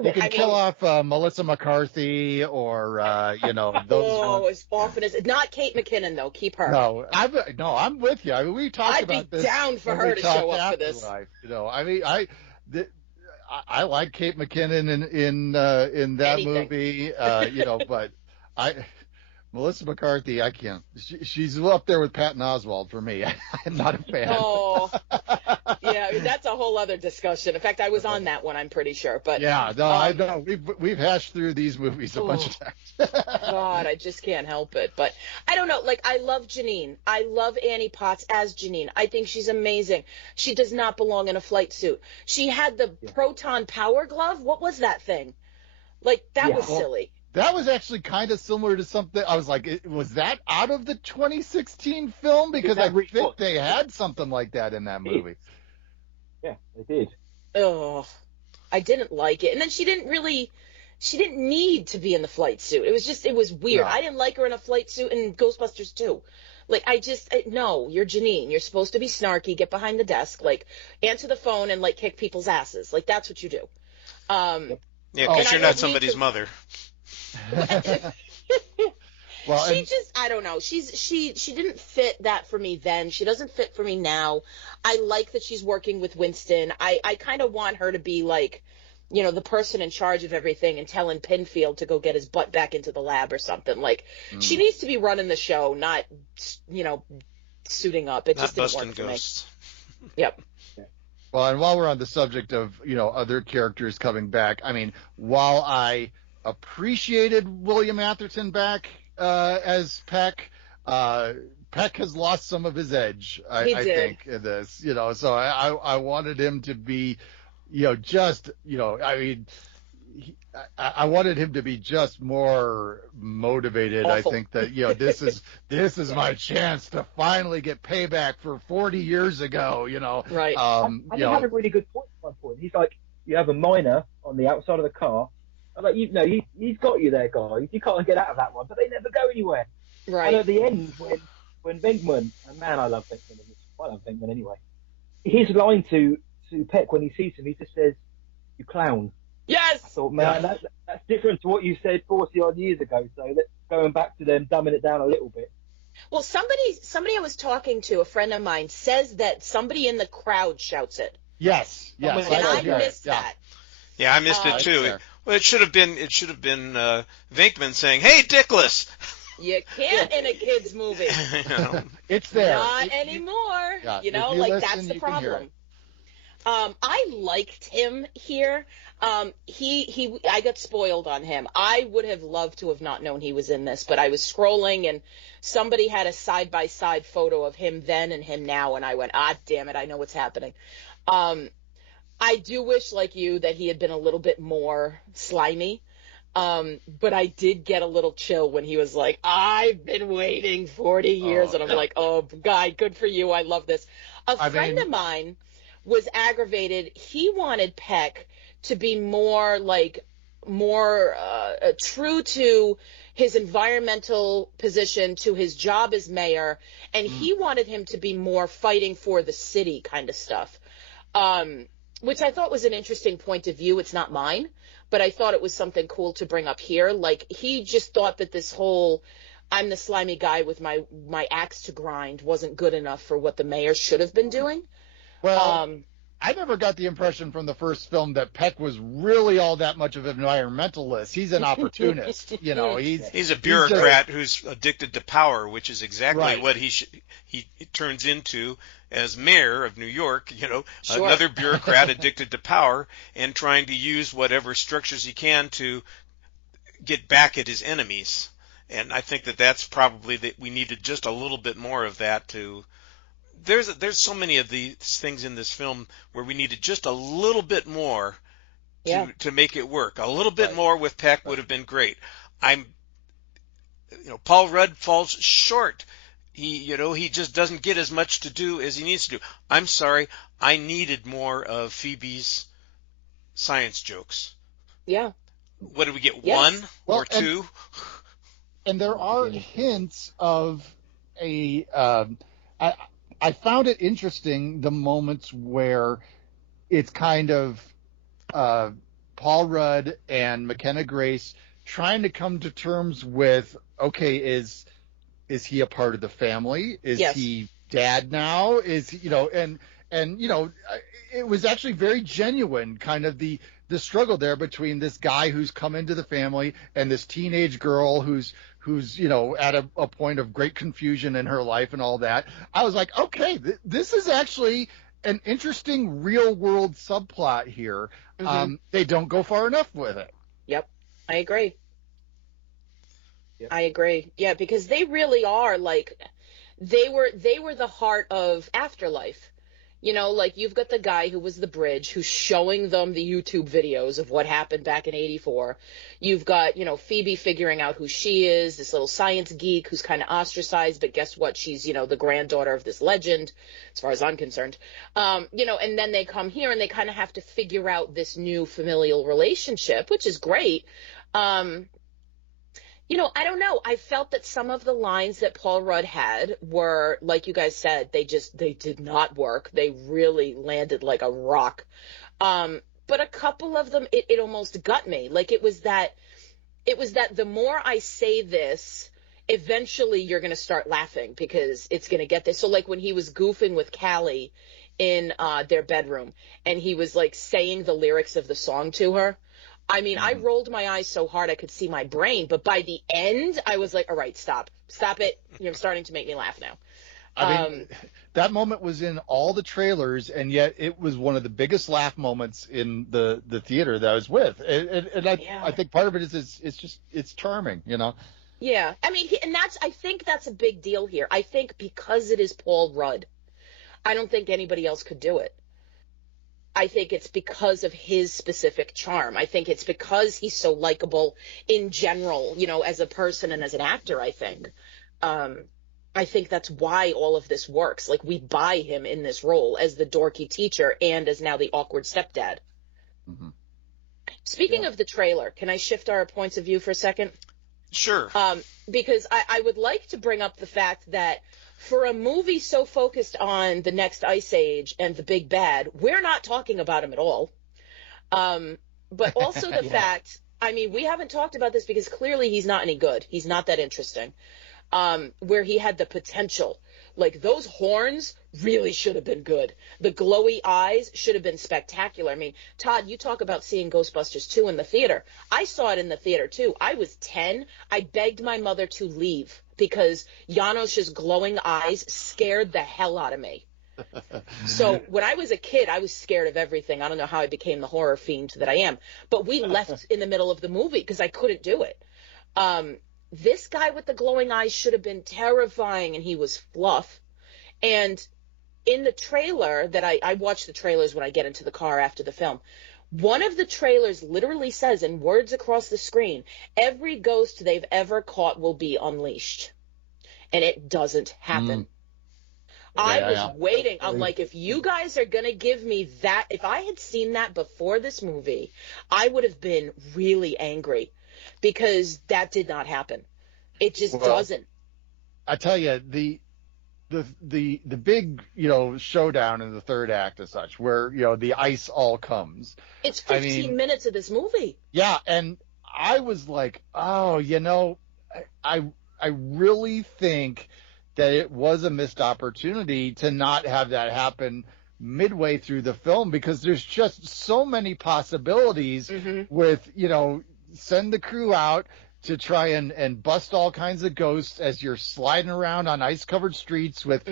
they can kill off Melissa McCarthy or those. Oh, as often as not Kate McKinnon though. Keep her. No, I'm with you. I mean, we talked about this. I'd be down for her to show up for this. I mean, I like Kate McKinnon in that movie. But Melissa McCarthy, I can't. She's up there with Patton Oswalt for me. I'm not a fan. Oh, yeah, that's a whole other discussion. In fact, I was on that one, I'm pretty sure. But yeah, no, I know. We've hashed through these movies a bunch of times. God, I just can't help it. But I don't know. Like, I love Janine. I love Annie Potts as Janine. I think she's amazing. She does not belong in a flight suit. She had the proton power glove. What was that thing? Like, that was silly. That was actually kind of similar to something. I was like, was that out of the 2016 film? Because I think they had something like that in that movie. Yeah, they did. Oh, I didn't like it. And then she didn't need to be in the flight suit. It was weird. No. I didn't like her in a flight suit in Ghostbusters 2. Like, no, you're Janine. You're supposed to be snarky, get behind the desk, like, answer the phone and, like, kick people's asses. Like, that's what you do. Yeah, because you're not somebody's mother. Well, I don't know. She didn't fit that for me then. She doesn't fit for me now. I like that she's working with Winston. I kind of want her to be like, the person in charge of everything and telling Pinfield to go get his butt back into the lab or something. Like, she needs to be running the show, not, suiting up. It just didn't work for ghosts. Me. Yep. Well, and while we're on the subject of, other characters coming back, I mean, while I appreciated William Atherton back as Peck, Peck has lost some of his edge, I think, in this. So I wanted him to be, I wanted him to be just more motivated. Awful. I think that this is my chance to finally get payback for 40 years ago. Right. And he had a really good point at one point. He's like, you have a miner on the outside of the car. I'm like, he's got you there, guys. You can't get out of that one, but they never go anywhere. Right. And at the end, when Venkman, and man, I love Venkman. I love Venkman anyway. His line to Peck when he sees him, he just says, "You clown." Yes. I thought, man, that's different to what you said 40 odd years ago. So let's going back to them, dumbing it down a little bit. Well, somebody I was talking to, a friend of mine, says that somebody in the crowd shouts it. Yes. And I missed that. Yeah, I missed it too. Well, it should have been Venkman saying, "Hey, Dickless." You can't in a kids movie. It's there. Not anymore. Yeah, that's the problem. I liked him here. I got spoiled on him. I would have loved to have not known he was in this, but I was scrolling and somebody had a side-by-side photo of him then and him now, and I went, damn it, I know what's happening. I do wish, like you, that he had been a little bit more slimy. But I did get a little chill when he was like, I've been waiting 40 years. And I'm like, oh, guy, good for you. I love this. A friend of mine was aggravated. He wanted Peck to be more true to his environmental position, to his job as mayor. And he wanted him to be more fighting for the city kind of stuff. Which I thought was an interesting point of view. It's not mine, but I thought it was something cool to bring up here. Like, he just thought that this whole I'm the slimy guy with my axe to grind wasn't good enough for what the mayor should have been doing. Well, I never got the impression from the first film that Peck was really all that much of an environmentalist. He's an opportunist. He's a bureaucrat who's addicted to power, which is exactly what he turns into as mayor of New York. Another bureaucrat addicted to power and trying to use whatever structures he can to get back at his enemies. And I think that's probably that we needed just a little bit more of that to. There's so many of these things in this film where we needed just a little bit more to make it work. A little bit more with Peck would have been great. Paul Rudd falls short he just doesn't get as much to do as he needs to do. I'm sorry, I needed more of Phoebe's science jokes. Yeah. What did we get? Yes. One or two? And there are hints of a. I found it interesting the moments where it's kind of Paul Rudd and McKenna Grace trying to come to terms with, okay, is he a part of the family? Is he dad now? Is and it was actually very genuine, kind of the struggle there between this guy who's come into the family and this teenage girl who's at a point of great confusion in her life and all that. I was like, okay, this is actually an interesting real world subplot here. Mm-hmm. They don't go far enough with it. Yep, I agree. Yep. I agree. Yeah, because they really are like they were the heart of Afterlife. Like you've got the guy who was the bridge who's showing them the YouTube videos of what happened back in '84. You've got, Phoebe figuring out who she is, this little science geek who's kind of ostracized, but guess what? She's, the granddaughter of this legend, as far as I'm concerned. And then they come here and they kind of have to figure out this new familial relationship, which is great. I don't know. I felt that some of the lines that Paul Rudd had were, like you guys said, they did not work. They really landed like a rock. But a couple of them, it almost got me. Like it was that the more I say this, eventually you're going to start laughing because it's going to get this. So like when he was goofing with Callie in their bedroom and he was like saying the lyrics of the song to her. I mean, I rolled my eyes so hard I could see my brain, but by the end, I was like, all right, stop it. You're starting to make me laugh now. I mean, that moment was in all the trailers, and yet it was one of the biggest laugh moments in the theater that I was with. And I think part of it is it's charming, Yeah. I mean, I think that's a big deal here. I think because it is Paul Rudd, I don't think anybody else could do it. I think it's because of his specific charm. I think it's because he's so likable in general, as a person and as an actor, I think. I think that's why all of this works. Like, we buy him in this role as the dorky teacher and as now the awkward stepdad. Mm-hmm. Speaking of the trailer, can I shift our points of view for a second? Sure. Because I would like to bring up the fact that for a movie so focused on the next ice age and the big bad, we're not talking about him at all. But also the fact, I mean, we haven't talked about this because clearly he's not any good. He's not that interesting. Where he had the potential. Like, those horns really should have been good. The glowy eyes should have been spectacular. I mean, Todd, you talk about seeing Ghostbusters 2 in the theater. I saw it in the theater, too. I was 10. I begged my mother to leave because Janosch's glowing eyes scared the hell out of me. So when I was a kid, I was scared of everything. I don't know how I became the horror fiend that I am. But we left in the middle of the movie because I couldn't do it. This guy with the glowing eyes should have been terrifying, and he was fluff. And in the trailer that I watch the trailers when I get into the car after the film, one of the trailers literally says in words across the screen, every ghost they've ever caught will be unleashed. And it doesn't happen. I was waiting. I'm like, if you guys are going to give me that, if I had seen that before this movie, I would have been really angry. Because that did not happen. It just doesn't. I tell you, the big, showdown in the third act as such, where, the ice all comes. It's 15 minutes of this movie. Yeah, and I was like, oh, I really think that it was a missed opportunity to not have that happen midway through the film, because there's just so many possibilities with, send the crew out to try and bust all kinds of ghosts as you're sliding around on ice-covered streets with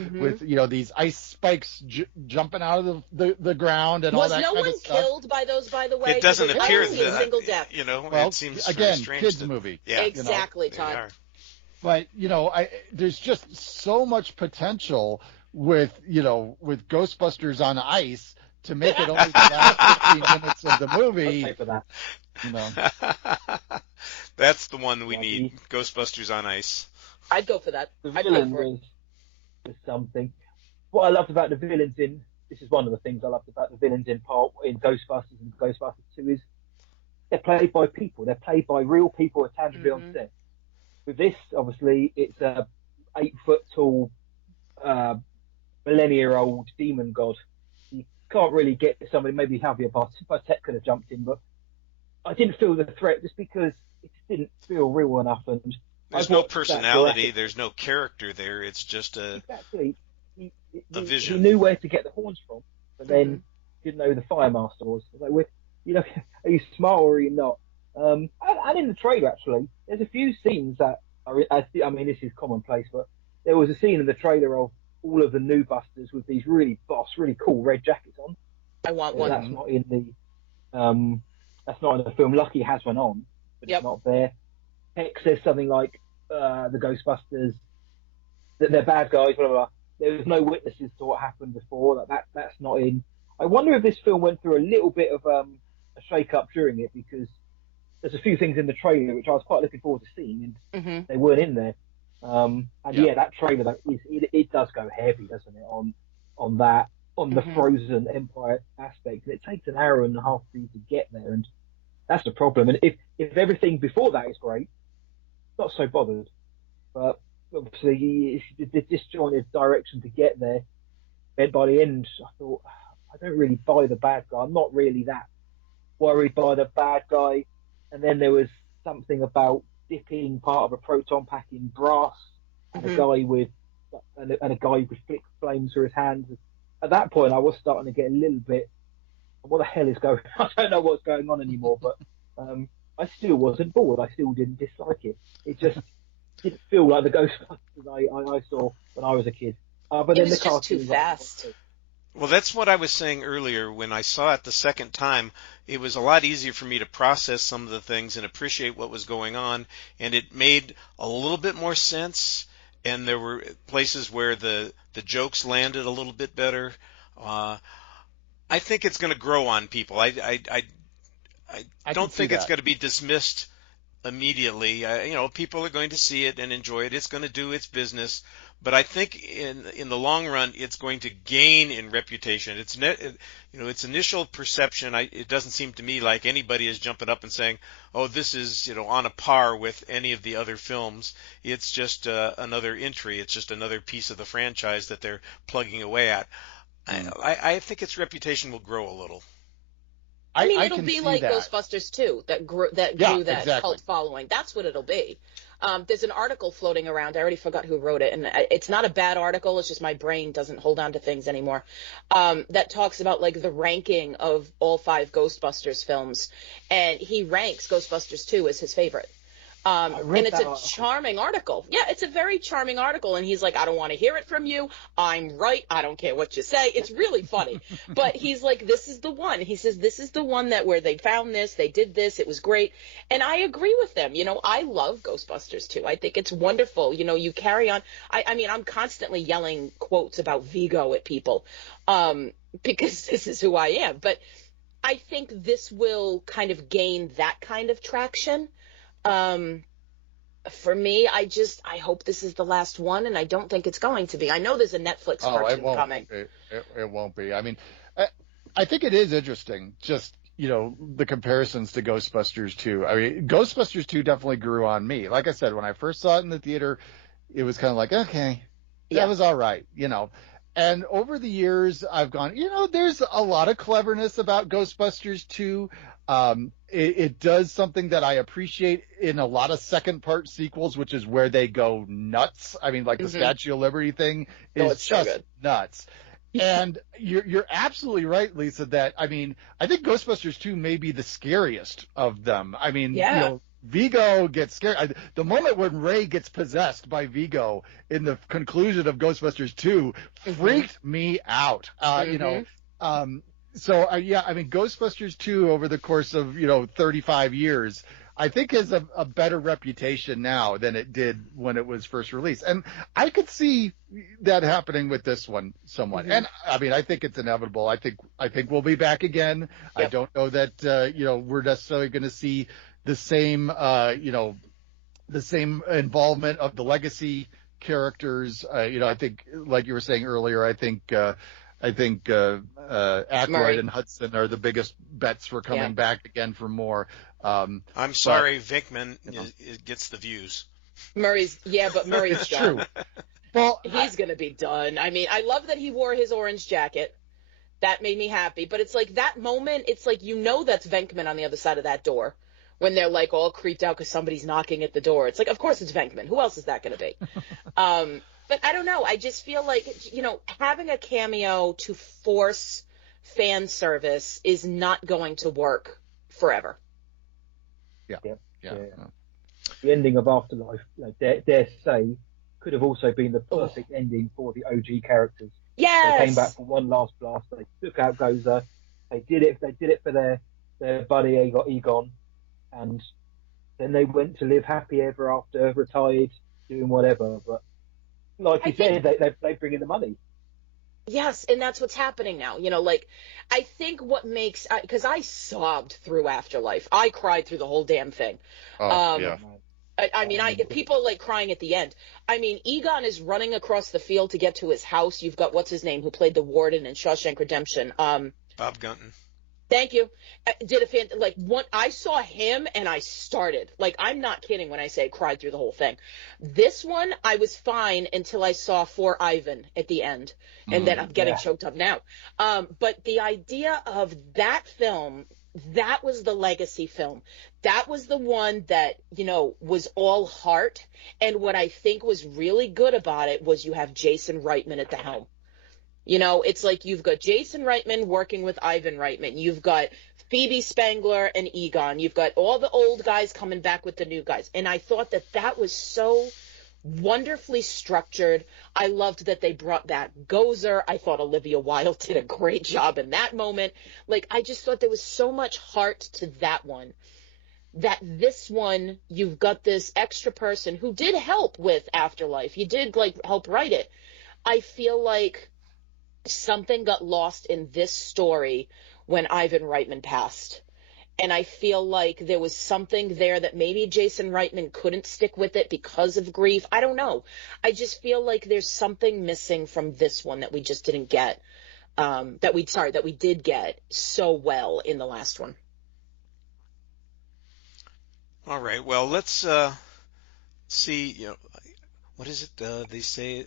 these ice spikes jumping out of the ground and all that kind of stuff. Was no one killed by those, by the way? It doesn't appear that a single death. It seems again, strange kids movie. Yeah, exactly, Todd. But there's just so much potential with Ghostbusters on ice to make it only the last 15 minutes of the movie. I'll pay for that. That's the one we need. Ghostbusters on ice. I'd go for that. The I'd villain go for it. was for something. What I loved about the villains this is one of the things I loved about the villains in Ghostbusters and Ghostbusters 2 is they're played by people. They're played by real people tangibly on set. With this, obviously, it's a 8-foot tall, millennia-old demon god. You can't really get somebody. Maybe Javier Bardem could have jumped in, but I didn't feel the threat just because it just didn't feel real enough. And there's no personality. There's no character there. It's just exactly. A vision. He knew where to get the horns from, but then didn't know who the Fire Master was. Like, are you smart or are you not? And in the trailer, actually, there's a few scenes that I mean, this is commonplace, but there was a scene in the trailer of all of the new Busters with these really cool red jackets on. I want one. That's not in the film. Lucky has one on, but it's not there. Heck says something like the Ghostbusters, that they're bad guys, blah, blah, blah. There was no witnesses to what happened before. That's not in. I wonder if this film went through a little bit of a shake-up during it, because there's a few things in the trailer which I was quite looking forward to seeing, and they weren't in there. That trailer, it does go heavy, doesn't it, on the Frozen Empire aspect. And it takes an hour and a half for you to get there, and that's the problem. And if everything before that is great, not so bothered. But obviously, the disjointed direction to get there. And by the end, I thought, I don't really buy the bad guy. I'm not really that worried by the bad guy. And then there was something about dipping part of a proton pack in brass, and a guy with flick flames through his hands. At that point, I was starting to get a little bit, what the hell is going on? I don't know what's going on anymore, but I still wasn't bored. I still didn't dislike it. It just didn't feel like the Ghostbusters I saw when I was a kid. But it was just too fast. Well, that's what I was saying earlier. When I saw it the second time, it was a lot easier for me to process some of the things and appreciate what was going on, and it made a little bit more sense, and there were places where the jokes landed a little bit better. I think it's going to grow on people. I don't think it's going to be dismissed immediately. People are going to see it and enjoy it. It's going to do its business. But I think in the long run, it's going to gain in reputation. Its initial perception. It doesn't seem to me like anybody is jumping up and saying, "Oh, this is on a par with any of the other films." It's just another entry. It's just another piece of the franchise that they're plugging away at. I think its reputation will grow a little. I mean, it'll be like Ghostbusters 2 that grew that cult following. That's what it'll be. There's an article floating around. I already forgot who wrote it, and it's not a bad article. It's just my brain doesn't hold on to things anymore. That talks about like the ranking of all 5 Ghostbusters films, and he ranks Ghostbusters 2 as his favorite. And it's a charming article. Yeah, it's a very charming article. And he's like, I don't want to hear it from you. I'm right. I don't care what you say. It's really funny. But he's like, this is the one. He says, this is the one where they found this, they did this, it was great. And I agree with them. I love Ghostbusters too. I think it's wonderful. You carry on. I mean, I'm constantly yelling quotes about Vigo at people, because this is who I am. But I think this will kind of gain that kind of traction. For me, I hope this is the last one, and I don't think it's going to be. I know there's a Netflix version coming. It won't be. I mean, I think it is interesting, just, the comparisons to Ghostbusters 2. I mean, Ghostbusters 2 definitely grew on me. Like I said, when I first saw it in the theater, it was kind of like, okay, that was all right, And over the years, I've gone, there's a lot of cleverness about Ghostbusters 2. It does something that I appreciate in a lot of second part sequels, which is where they go nuts. I mean, like the Statue of Liberty thing is just so nuts. And you're absolutely right, Lisa, that, I mean, I think Ghostbusters 2 may be the scariest of them. I mean, Vigo gets scared. The moment when Ray gets possessed by Vigo in the conclusion of Ghostbusters 2 freaked me out. So, I mean, Ghostbusters 2 over the course of, 35 years, I think has a better reputation now than it did when it was first released. And I could see that happening with this one somewhat. And, I mean, I think it's inevitable. I think we'll be back again. Yep. I don't know that, we're necessarily going to see the same, the same involvement of the legacy characters. I think, like you were saying earlier, I think Aykroyd and Hudson are the biggest bets for coming back again for more. I'm sorry, Venkman gets the views. Murray's it's done. True. Well, he's going to be done. I mean, I love that he wore his orange jacket. That made me happy. But it's like that moment, it's like, that's Venkman on the other side of that door when they're like all creeped out because somebody's knocking at the door. It's like, of course it's Venkman. Who else is that going to be? But I don't know. I just feel like, having a cameo to force fan service is not going to work forever. Yeah. The ending of Afterlife, dare say, could have also been the perfect ending for the OG characters. Yes. They came back for one last blast. They took out Gozer. They did it for their buddy Egon, and then they went to live happy ever after, retired, doing whatever. But like you said, they bring in the money. Yes, and that's what's happening now. I think what makes, because I sobbed through Afterlife. I cried through the whole damn thing. Yeah. I mean, people like crying at the end. I mean, Egon is running across the field to get to his house. You've got, what's his name, who played the warden in Shawshank Redemption. Bob Gunton. Thank you. I saw him and I started. I'm not kidding when I say I cried through the whole thing. This one, I was fine until I saw For Ivan at the end. And then I'm getting choked up now. But the idea of that film, that was the legacy film. That was the one that, was all heart. And what I think was really good about it was you have Jason Reitman at the helm. It's like you've got Jason Reitman working with Ivan Reitman. You've got Phoebe Spangler and Egon. You've got all the old guys coming back with the new guys. And I thought that was so wonderfully structured. I loved that they brought back Gozer. I thought Olivia Wilde did a great job in that moment. I just thought there was so much heart to that one. That this one, you've got this extra person who did help with Afterlife. He did help write it. I feel like something got lost in this story when Ivan Reitman passed. And I feel like there was something there that maybe Jason Reitman couldn't stick with it because of grief. I don't know. I just feel like there's something missing from this one that we just didn't get, that we did get so well in the last one. All right. Well, let's see, what is it they say?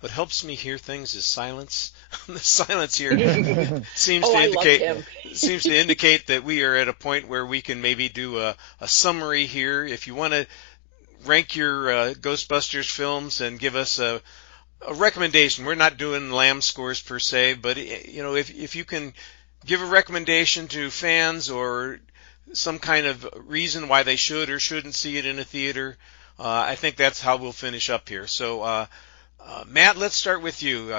What helps me hear things is silence. The silence here seems to indicate that we are at a point where we can maybe do a summary here. If you want to rank your Ghostbusters films and give us a recommendation, we're not doing Lamb scores per se, but if you can give a recommendation to fans or some kind of reason why they should or shouldn't see it in a theater, I think that's how we'll finish up here. So. Matt, let's start with you.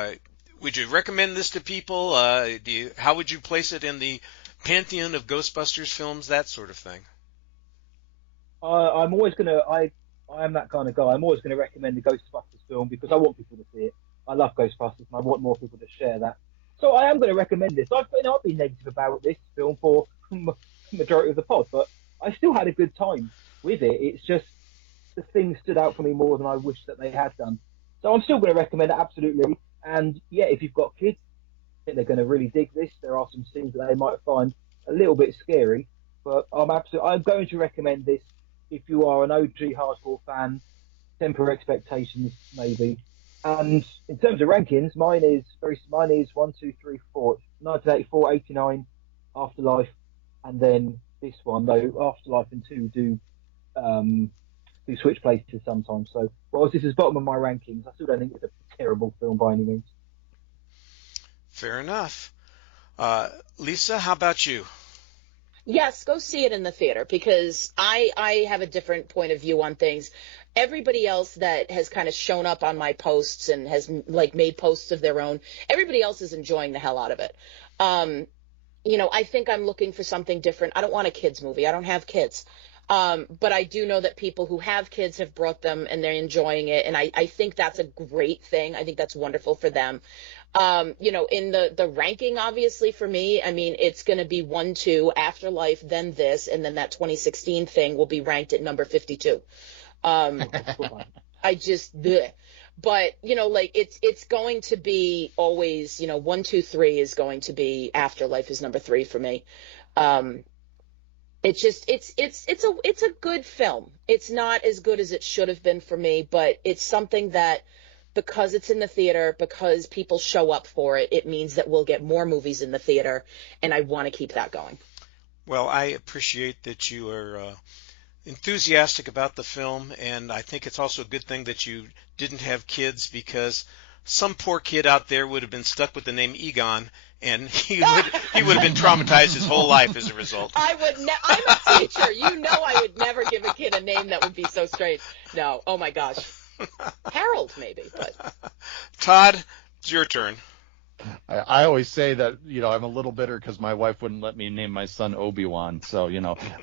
Would you recommend this to people? How would you place it in the pantheon of Ghostbusters films, that sort of thing? I'm always going to, I am that kind of guy. I'm always going to recommend the Ghostbusters film because I want people to see it. I love Ghostbusters and I want more people to share that. So I am going to recommend this. I've been negative about this film for the majority of the pod, but I still had a good time with it. It's just the thing stood out for me more than I wish that they had done. So I'm still going to recommend it, absolutely. And yeah, if you've got kids, I think they're going to really dig this. There are some scenes that they might find a little bit scary, but I'm going to recommend this if you are an OG hardcore fan. Temper expectations, maybe. And in terms of rankings, mine is 1, 2, 3, 4. 1984, 89, Afterlife, and then this one. Though Afterlife and 2 do switch places sometimes. So, whilst this is bottom of my rankings, I still don't think it's a terrible film by any means. Fair enough. Lisa, how about you? Yes, go see it in the theater because I have a different point of view on things. Everybody else that has kind of shown up on my posts and has made posts of their own, everybody else is enjoying the hell out of it. I think I'm looking for something different. I don't want a kids movie. I don't have kids. But I do know that people who have kids have brought them and they're enjoying it. And I think that's a great thing. I think that's wonderful for them. In the ranking, obviously for me, I mean, it's going to be 1, 2, Afterlife, then this, and then that 2016 thing will be ranked at number 52. bleh. But, like it's going to be always, 1, 2, 3 is going to be Afterlife is number 3 for me. It's just, it's a good film. It's not as good as it should have been for me, but it's something that, because it's in the theater, because people show up for it, it means that we'll get more movies in the theater, and I want to keep that going. Well, I appreciate that you are enthusiastic about the film, and I think it's also a good thing that you didn't have kids, because some poor kid out there would have been stuck with the name Egon, and he would have been traumatized his whole life as a result. I'm a teacher. I would never give a kid a name that would be so strange. No, oh my gosh. Harold, maybe. But Todd, it's your turn. I always say that, I'm a little bitter because my wife wouldn't let me name my son Obi-Wan. So,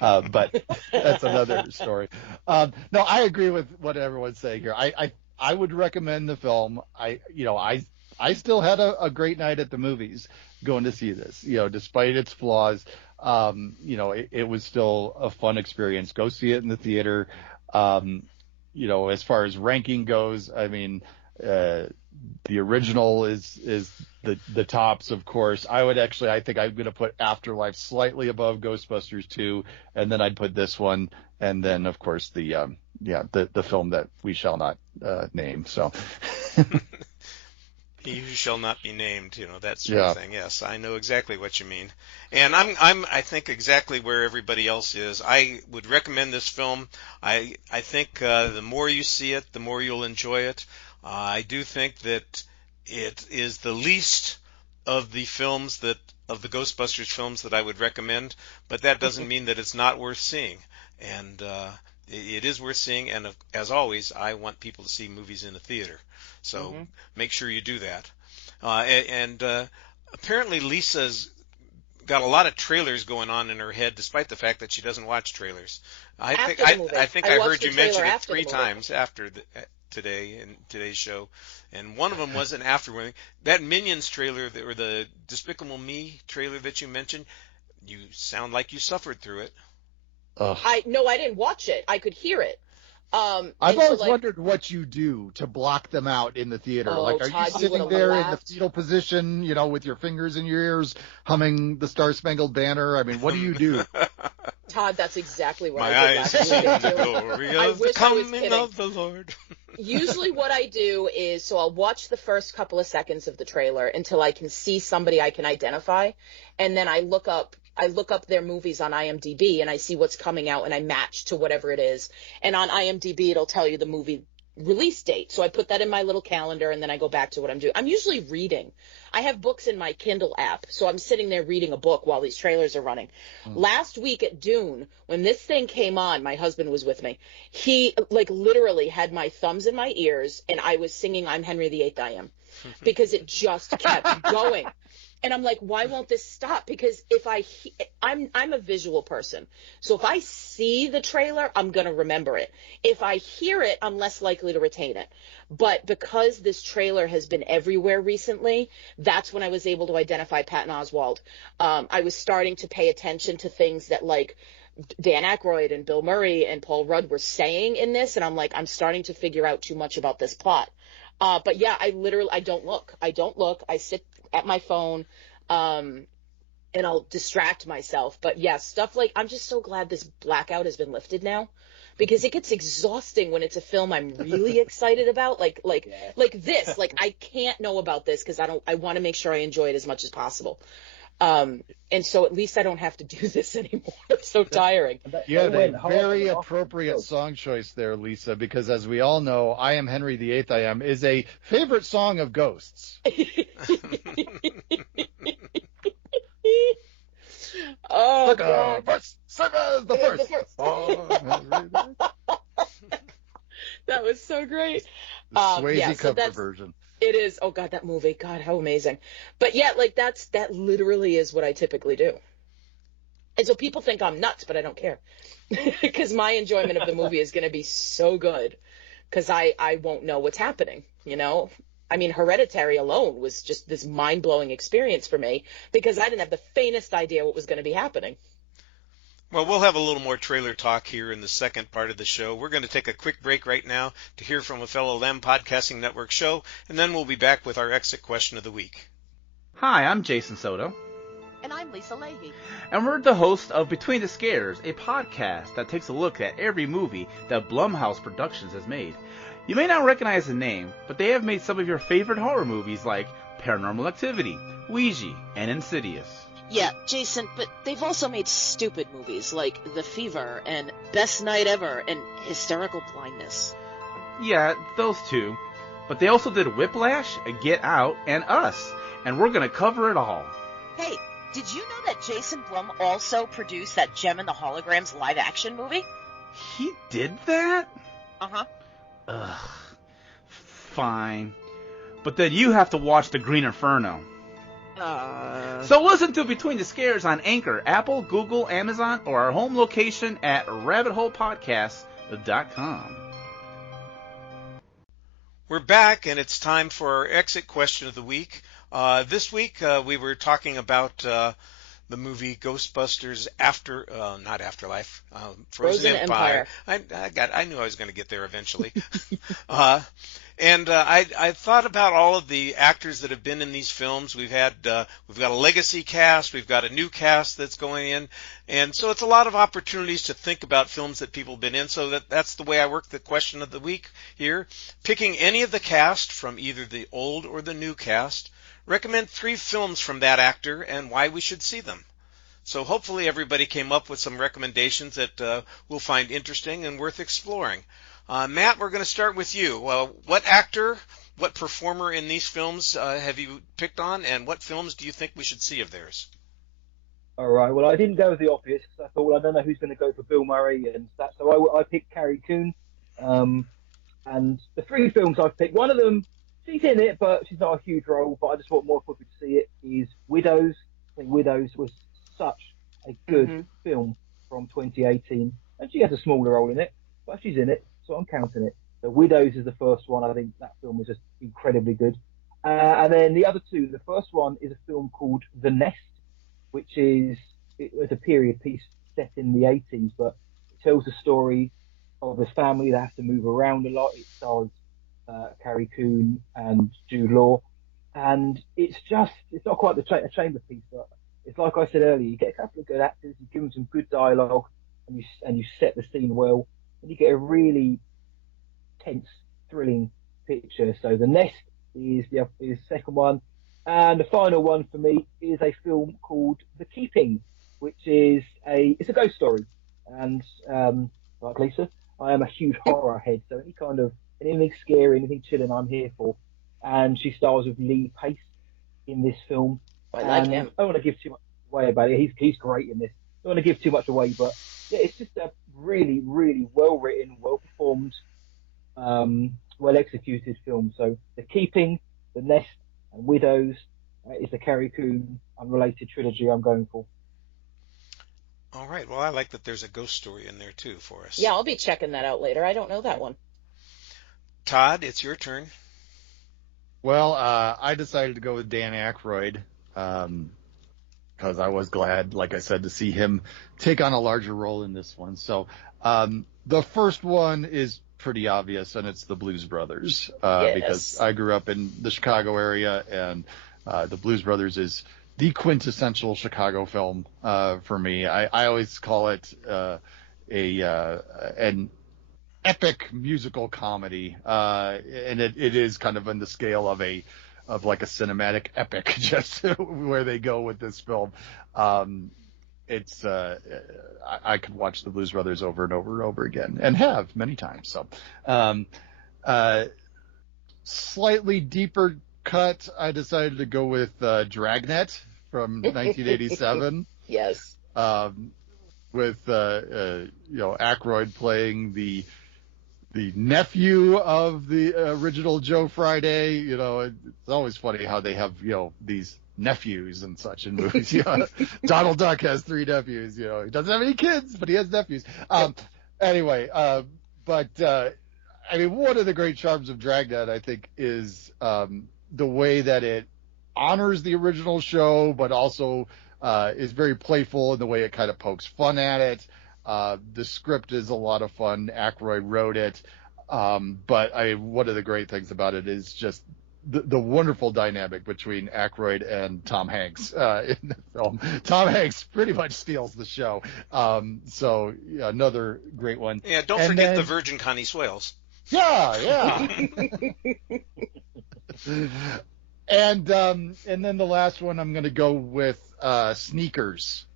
but that's another story. No, I agree with what everyone's saying here. I would recommend the film. I still had a great night at the movies going to see this, despite its flaws. It was still a fun experience. Go see it in the theater. As far as ranking goes, I mean, the original is the tops, of course. I think I'm going to put Afterlife slightly above Ghostbusters 2, and then I'd put this one, and then of course the film that we shall not name. So. He who shall not be named, that sort of thing. Yes, I know exactly what you mean. And I think exactly where everybody else is. I would recommend this film. I think the more you see it, the more you'll enjoy it. I do think that it is the least of the Ghostbusters films that I would recommend, but that doesn't mean that it's not worth seeing. And it is worth seeing, and as always, I want people to see movies in a theater. So make sure you do that. And apparently Lisa's got a lot of trailers going on in her head, despite the fact that she doesn't watch trailers. I think I heard you mention it 3 times after today in today's show, and one of them was an after. That Minions trailer, or the Despicable Me trailer that you mentioned, you sound like you suffered through it. I didn't watch it. I could hear it. I've always wondered what you do to block them out in the theater. Are Todd, you sitting there in the fetal position, with your fingers in your ears, humming the Star Spangled Banner? I mean, what do you do? Todd, that's exactly what My I did. eyes see the glory of the coming of the Lord. Usually what I do is, so I'll watch the first couple of seconds of the trailer until I can see somebody I can identify, and then I look up their movies on IMDb, and I see what's coming out, and I match to whatever it is. And on IMDb, it'll tell you the movie release date. So I put that in my little calendar, and then I go back to what I'm doing. I'm usually reading. I have books in my Kindle app, so I'm sitting there reading a book while these trailers are running. Last week at Dune, when this thing came on, my husband was with me. He, literally had my thumbs in my ears, and I was singing I'm Henry VIII, I Am, because it just kept going. And I'm like, why won't this stop? Because if I'm a visual person. So if I see the trailer, I'm going to remember it. If I hear it, I'm less likely to retain it. But because this trailer has been everywhere recently, that's when I was able to identify Patton Oswalt. I was starting to pay attention to things that Dan Aykroyd and Bill Murray and Paul Rudd were saying in this. And I'm like, I'm starting to figure out too much about this plot. But yeah, I don't look. I sit at my phone, and I'll distract myself. But yeah, stuff I'm just so glad this blackout has been lifted now, because it gets exhausting when it's a film I'm really excited about, like this. I can't know about this because I want to make sure I enjoy it as much as possible. And so at least I don't have to do this anymore. It's so tiring. You had a very appropriate song choice there, Lisa, because as we all know, I Am Henry VIII, I Am is a favorite song of Ghosts. Oh, God. First, the first. That was so great. The Swayze cover version. It is. Oh God, that movie. God, how amazing. But yeah, that literally is what I typically do. And so people think I'm nuts, but I don't care, because my enjoyment of the movie is going to be so good, because I won't know what's happening. I mean, Hereditary alone was just this mind-blowing experience for me, because I didn't have the faintest idea what was going to be happening. Well, we'll have a little more trailer talk here in the second part of the show. We're going to take a quick break right now to hear from a fellow Lamb Podcasting Network show, and then we'll be back with our exit question of the week. Hi, I'm Jason Soto. And I'm Lisa Leahy. And we're the host of Between the Scares, a podcast that takes a look at every movie that Blumhouse Productions has made. You may not recognize the name, but they have made some of your favorite horror movies like Paranormal Activity, Ouija, and Insidious. Yeah, Jason, but they've also made stupid movies like The Fever and Best Night Ever and Hysterical Blindness. Yeah, those two. But they also did Whiplash, Get Out, and Us. And we're going to cover it all. Hey, did you know that Jason Blum also produced that Gem and the Holograms live-action movie? He did that? Uh-huh. Ugh. Fine. But then you have to watch The Green Inferno. So listen to Between the Scares on Anchor, Apple, Google, Amazon, or our home location at rabbitholepodcast.com. We're back, and it's time for our exit question of the week. This week we were talking about the movie Ghostbusters not Afterlife, Frozen Empire. I knew I was going to get there eventually. And I thought about all of the actors that have been in these films. We've got a legacy cast, we've got a new cast that's going in, and so it's a lot of opportunities to think about films that people have been in. So that's the way I work the question of the week here. Picking any of the cast from either the old or the new cast. Recommend 3 films from that actor and why we should see them. So hopefully everybody came up with some recommendations that we'll find interesting and worth exploring. Matt, we're going to start with you. What actor, what performer in these films have you picked on, and what films do you think we should see of theirs? All right. Well, I didn't go with The Obvious because I thought, well, I don't know who's going to go for Bill Murray and that. So I picked Carrie Coon. And the 3 films I've picked, one of them, she's in it, but she's not a huge role. But I just want more people to see it. Is Widows. I think Widows was such a good film from 2018, and she has a smaller role in it, but she's in it. So I'm counting it. So Widows is the first one. I think that film was just incredibly good. And then the other 2, the first one is a film called The Nest, which is it was a period piece set in the 80s, but it tells the story of a family that has to move around a lot. It stars Carrie Coon and Jude Law. And it's not quite a chamber piece, but it's like I said earlier, you get a couple of good actors, you give them some good dialogue, and you set the scene well, and you get a really tense, thrilling picture. So The Nest is the second one. And the final one for me is a film called The Keeping, which is it's a ghost story. And like Lisa, I am a huge horror head, so anything scary, anything chilling, I'm here for. And she stars with Lee Pace in this film. I like him. I don't want to give too much away about it. He's great in this. I don't want to give too much away, but yeah, it's just a really, really well written, well performed, well executed film. So The Keeping, The Nest, and Widows is the Carrie Coon unrelated trilogy I'm going for. All right. Well, I like that there's a ghost story in there too for us. Yeah, I'll be checking that out later. I don't know that one. Todd, it's your turn. Well, I decided to go with Dan Aykroyd because I was glad, like I said, to see him take on a larger role in this one. So the first one is pretty obvious, and it's the Blues Brothers because I grew up in the Chicago area, and the Blues Brothers is the quintessential Chicago film for me. I always call it an epic musical comedy, and it is kind of on the scale of like a cinematic epic, just where they go with this film. It's I could watch the Blues Brothers over and over and over again, and have many times. So, slightly deeper cut, I decided to go with Dragnet from 1987. Yes. With Aykroyd playing the nephew of the original Joe Friday. It's always funny how they have these nephews and such in movies. Donald Duck has 3 nephews. He doesn't have any kids, but he has nephews. Anyway, but I mean, one of the great charms of Dragnet, I think, is the way that it honors the original show, but also is very playful in the way it kind of pokes fun at it. The script is a lot of fun. Aykroyd wrote it. But one of the great things about it is just the wonderful dynamic between Aykroyd and Tom Hanks in the film. Tom Hanks pretty much steals the show. So yeah, another great one. Yeah, don't forget the Virgin Connie Swales. Yeah. And then the last one I'm going to go with Sneakers,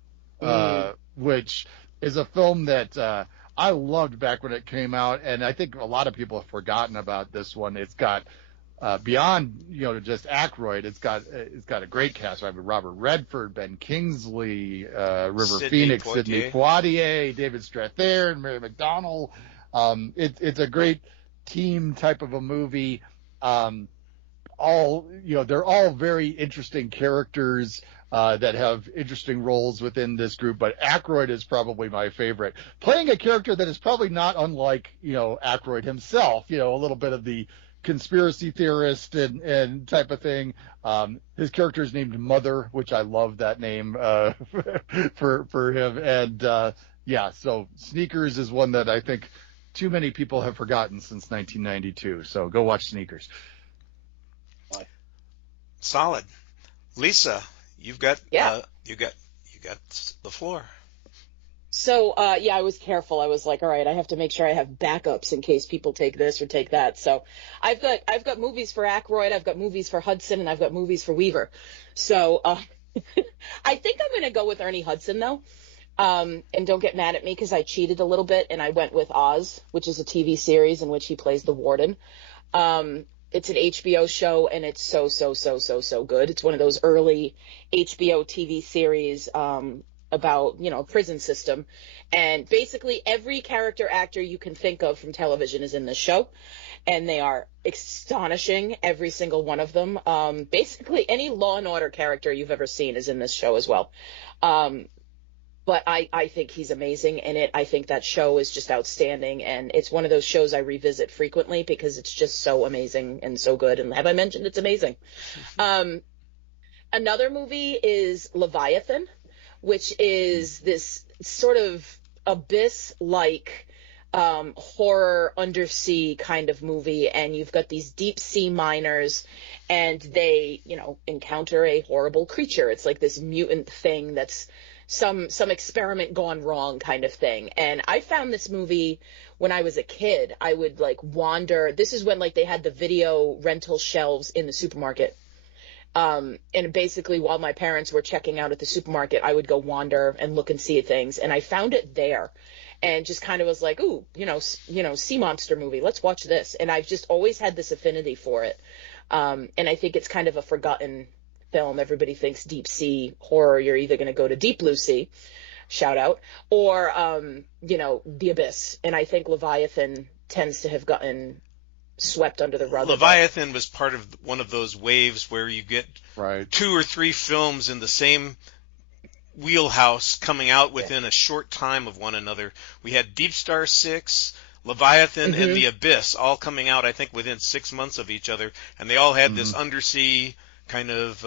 which is a film that I loved back when it came out, and I think a lot of people have forgotten about this one. It's got beyond just Aykroyd, it's got a great cast. I have Robert Redford, Ben Kingsley, River Phoenix, Sidney Poitier, David Strathairn, Mary McDonnell. It's a great team type of a movie. They're all very interesting characters that have interesting roles within this group, but Aykroyd is probably my favorite. Playing a character that is probably not unlike, Aykroyd himself, a little bit of the conspiracy theorist and type of thing. His character is named Mother, which I love that name for him. And so Sneakers is one that I think too many people have forgotten since 1992. So go watch Sneakers. Solid. Lisa, you've got you got the floor. So I was careful. I was like, all right, I have to make sure I have backups in case people take this or take that. So I've got movies for Aykroyd, I've got movies for Hudson, and I've got movies for Weaver. So I think I'm going to go with Ernie Hudson though. And don't get mad at me because I cheated a little bit and I went with Oz, which is a TV series in which he plays the warden. It's an HBO show and it's so good. It's one of those early HBO TV series about, prison system. And basically every character actor you can think of from television is in this show. And they are astonishing, every single one of them. Basically any Law and Order character you've ever seen is in this show as well. But I think he's amazing in it. I think that show is just outstanding. And it's one of those shows I revisit frequently because it's just so amazing and so good. And have I mentioned it's amazing? Another movie is Leviathan, which is this sort of abyss-like horror undersea kind of movie. And you've got these deep sea miners and they, encounter a horrible creature. It's like this mutant thing that's some experiment gone wrong kind of thing. And I found this movie when I was a kid. I would wander. This is when they had the video rental shelves in the supermarket. And basically while my parents were checking out at the supermarket, I would go wander and look and see things. And I found it there and just kind of was like, ooh, sea monster movie. Let's watch this. And I've just always had this affinity for it. And I think it's kind of a forgotten film. Everybody thinks deep sea horror, you're either going to go to Deep Blue Sea, shout out, or the abyss. And I think Leviathan tends to have gotten swept under the rug. Leviathan was part of one of those waves where you get right. 2 or 3 films in the same wheelhouse coming out within a short time of one another. We had Deep Star 6, Leviathan, and The Abyss all coming out, I think, within 6 months of each other, and they all had this undersea kind of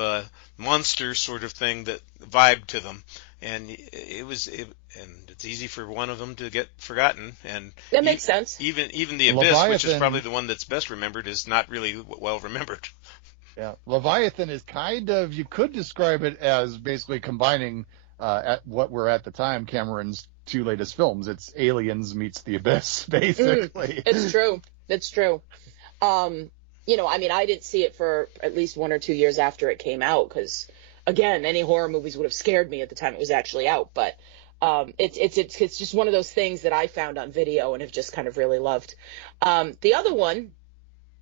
monster sort of thing that vibe to them, and and it's easy for one of them to get forgotten. And that makes sense. Even the Abyss, Leviathan, which is probably the one that's best remembered, is not really well remembered. Yeah, Leviathan is kind of, you could describe it as basically combining at what were at the time Cameron's 2 latest films. It's Aliens meets The Abyss, basically. It's true. I didn't see it for at least 1 or 2 years after it came out because, again, any horror movies would have scared me at the time it was actually out. But it's just one of those things that I found on video and have just kind of really loved. The other one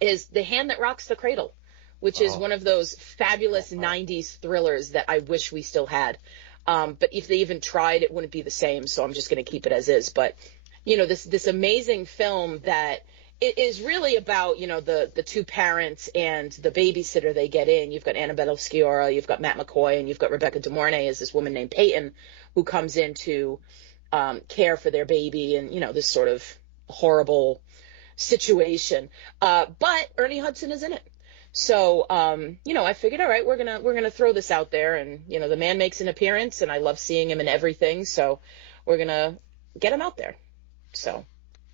is The Hand That Rocks the Cradle, which is one of those fabulous 90s thrillers that I wish we still had. But if they even tried, it wouldn't be the same. So I'm just going to keep it as is. But, this amazing film that it is really about, the 2 parents and the babysitter they get in. You've got Annabelle Sciorra, you've got Matt McCoy, and you've got Rebecca De Mornay as this woman named Peyton who comes in to care for their baby and, this sort of horrible situation. But Ernie Hudson is in it. So, I figured, all right, we're gonna throw this out there, and the man makes an appearance, and I love seeing him in everything, so we're gonna get him out there. So,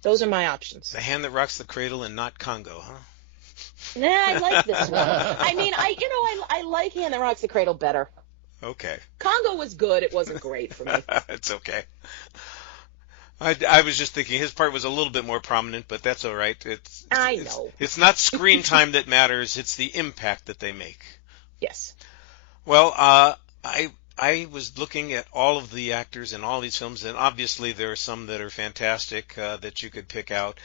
those are my options. The Hand That Rocks the Cradle and not Congo, huh? Nah, I like this one. I mean, I like Hand That Rocks the Cradle better. Okay. Congo was good. It wasn't great for me. It's okay. I was just thinking his part was a little bit more prominent, but that's all right. I know. It's not screen time that matters. It's the impact that they make. Yes. Well, I was looking at all of the actors in all these films, and obviously there are some that are fantastic that you could pick out.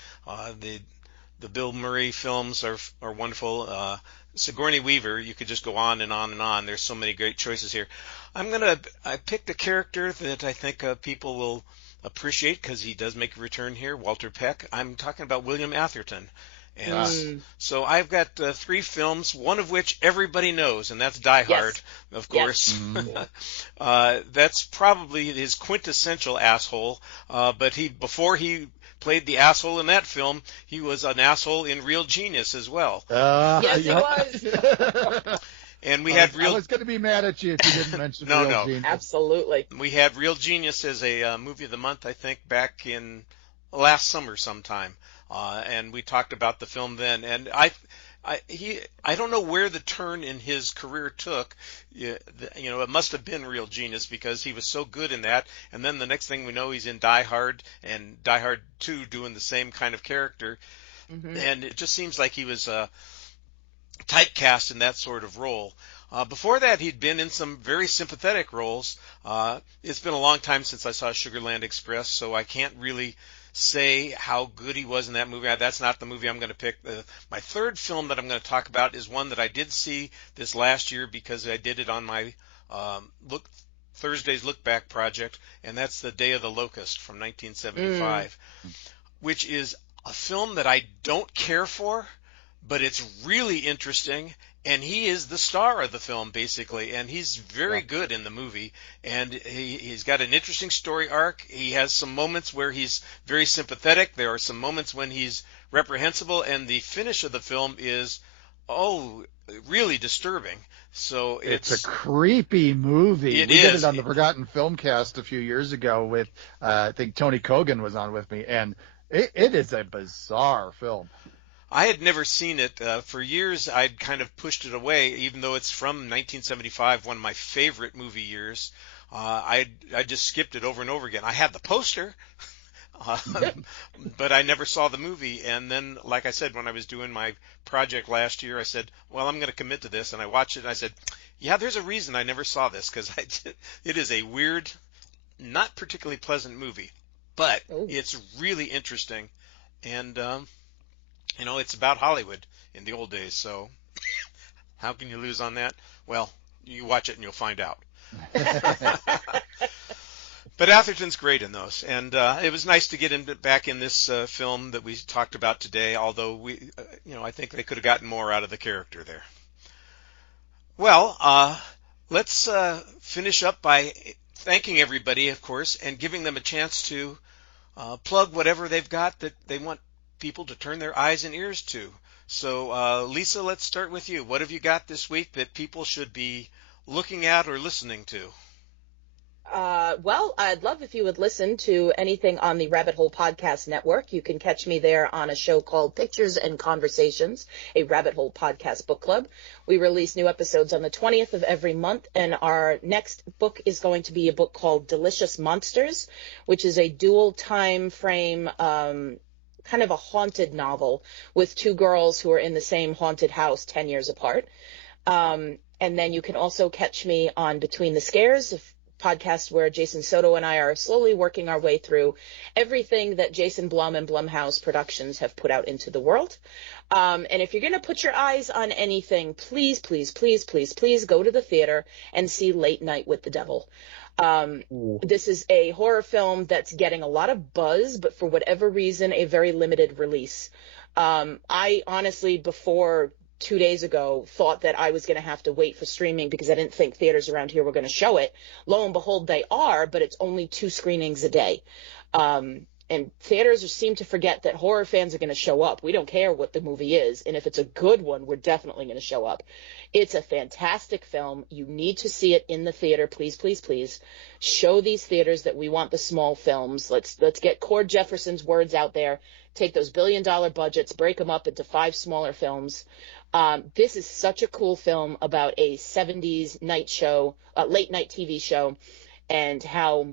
The Bill Murray films are wonderful. Sigourney Weaver, you could just go on and on and on. There's so many great choices here. I picked a character that I think people will appreciate because he does make a return here, Walter Peck. I'm talking about William Atherton. And so I've got 3 films, one of which everybody knows, and that's Die Hard, of course. Yes. That's probably his quintessential asshole, but before he played the asshole in that film, he was an asshole in Real Genius as well. Yes, he was. And we had I was going to be mad at you if you didn't mention Real Genius. Absolutely. We had Real Genius as a movie of the month, I think, back in last summer sometime. And we talked about the film then. And I don't know where the turn in his career took. It must have been Real Genius because he was so good in that. And then the next thing we know, he's in Die Hard and Die Hard 2 doing the same kind of character. Mm-hmm. And it just seems like he was typecast in that sort of role. Before that, he'd been in some very sympathetic roles. It's been a long time since I saw Sugarland Express, so I can't really say how good he was in that movie. That's not the movie I'm going to pick. My third film that I'm going to talk about is one that I did see this last year because I did it on my Thursday's Look Back project, and that's The Day of the Locust from 1975, which is a film that I don't care for, but it's really interesting, and he is the star of the film, basically, and he's very good in the movie, and he's got an interesting story arc. He has some moments where he's very sympathetic. There are some moments when he's reprehensible, and the finish of the film is, really disturbing. So it's a creepy movie. We did it on the Forgotten Filmcast a few years ago with, I think Tony Kogan was on with me, and it is a bizarre film. I had never seen it. For years, I'd kind of pushed it away, even though it's from 1975, one of my favorite movie years. I just skipped it over and over again. I had the poster, but I never saw the movie. And then, like I said, when I was doing my project last year, I said, well, I'm going to commit to this. And I watched it, and I said, yeah, there's a reason I never saw this, because it is a weird, not particularly pleasant movie. But it's really interesting. And it's about Hollywood in the old days, so how can you lose on that? Well, you watch it and you'll find out. But Atherton's great in those, and it was nice to get back in this film that we talked about today, although I think they could have gotten more out of the character there. Well, let's finish up by thanking everybody, of course, and giving them a chance to plug whatever they've got that they want people to turn their eyes and ears to. So, Lisa, let's start with you. What have you got this week that people should be looking at or listening to? Well, I'd love if you would listen to anything on the Rabbit Hole Podcast Network. You can catch me there on a show called Pictures and Conversations, a Rabbit Hole Podcast book club. We release new episodes on the 20th of every month, and our next book is going to be a book called Delicious Monsters, which is a dual time frame kind of a haunted novel with 2 girls who are in the same haunted house 10 years apart. And then you can also catch me on Between the Scares, a podcast where Jason Soto and I are slowly working our way through everything that Jason Blum and Blumhouse Productions have put out into the world. And if you're going to put your eyes on anything, please, please, please, please, please go to the theater and see Late Night with the Devil. This is a horror film that's getting a lot of buzz, but for whatever reason, a very limited release. I honestly, before 2 days ago, thought that I was going to have to wait for streaming because I didn't think theaters around here were going to show it. Lo and behold, they are, but it's only 2 screenings a day. And theaters seem to forget that horror fans are going to show up. We don't care what the movie is. And if it's a good one, we're definitely going to show up. It's a fantastic film. You need to see it in the theater. Please, please, please. Show these theaters that we want the small films. Let's get Cord Jefferson's words out there. Take those billion-dollar budgets, break them up into 5 smaller films. This is such a cool film about a 70s night show, late night TV show, and how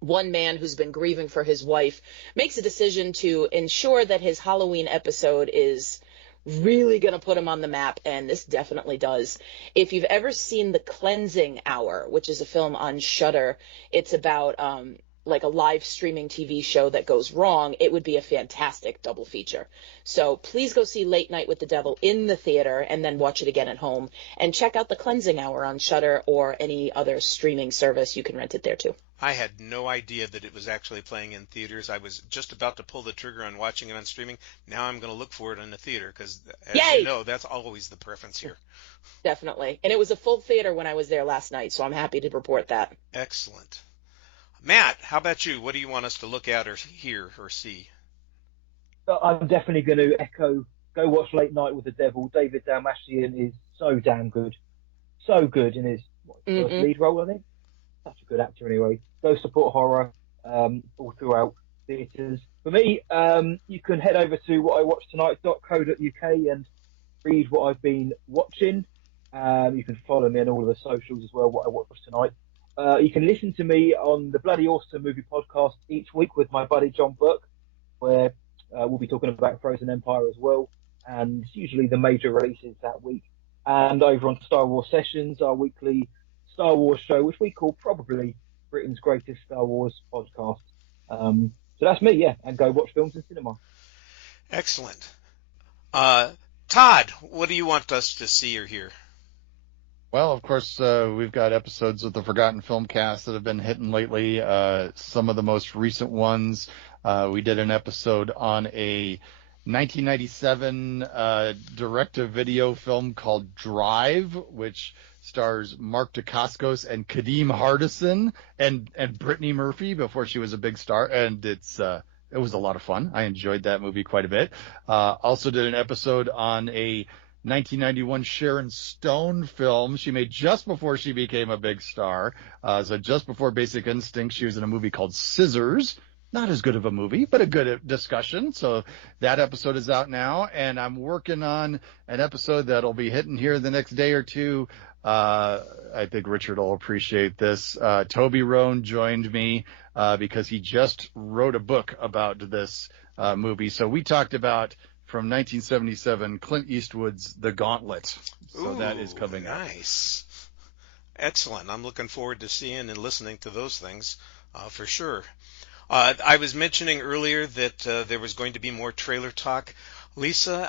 one man who's been grieving for his wife makes a decision to ensure that his Halloween episode is really going to put him on the map, and this definitely does. If you've ever seen The Cleansing Hour, which is a film on Shudder, it's about like a live streaming TV show that goes wrong, it would be a fantastic double feature. So please go see Late Night with the Devil in the theater and then watch it again at home. And check out The Cleansing Hour on Shudder or any other streaming service. You can rent it there too. I had no idea that it was actually playing in theaters. I was just about to pull the trigger on watching it on streaming. Now I'm going to look for it in the theater because, as you know, that's always the preference here. Definitely. And it was a full theater when I was there last night, so I'm happy to report that. Excellent. Matt, how about you? What do you want us to look at or hear or see? I'm definitely going to echo, go watch Late Night with the Devil. David Dalmatian is so damn good. So good in his first lead role, I think. Such a good actor anyway. Go support horror all throughout theatres. For me, you can head over to whatIwatchtonight.co.uk and read what I've been watching. You can follow me on all of the socials as well, What I Watched Tonight. You can listen to me on the Bloody Awesome Movie Podcast each week with my buddy John Burke, where we'll be talking about Frozen Empire as well, and usually the major releases that week. And over on Star Wars Sessions, our weekly Star Wars show, which we call probably Britain's greatest Star Wars podcast. So that's me, yeah, and go watch films in cinema. Excellent. Todd, what do you want us to see or hear? Well, of course, we've got episodes of the Forgotten Film Cast that have been hitting lately. Some of the most recent ones, we did an episode on a 1997 direct-to-video film called Drive, which stars Mark Dacascos and Kadeem Hardison and Brittany Murphy before she was a big star, and it was a lot of fun. I enjoyed that movie quite a bit. Also did an episode on a 1991 Sharon Stone film she made just before she became a big star. So just before Basic Instinct, she was in a movie called Scissors. Not as good of a movie, but a good discussion. So that episode is out now, and I'm working on an episode that'll be hitting here the next day or two. I think Richard will appreciate this. Toby Rohn joined me because he just wrote a book about this movie. So we talked about, from 1977, Clint Eastwood's The Gauntlet. So that is coming up. Nice. Excellent. I'm looking forward to seeing and listening to those things for sure. I was mentioning earlier that there was going to be more trailer talk. Lisa,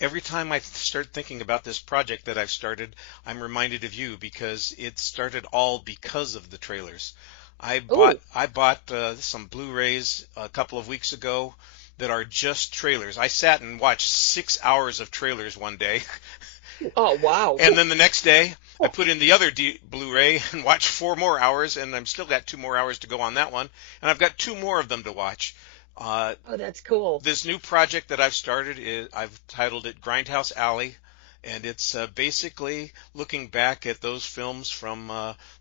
every time I start thinking about this project that I've started, I'm reminded of you because it started all because of the trailers. I bought some Blu-rays a couple of weeks ago that are just trailers. I sat and watched 6 hours of trailers one day. Oh, wow. And then the next day, I put in the other Blu-ray and watched 4 more hours, and I'm still got 2 more hours to go on that one. And I've got 2 more of them to watch. Oh, that's cool. This new project that I've started, I've titled it Grindhouse Alley, and it's basically looking back at those films from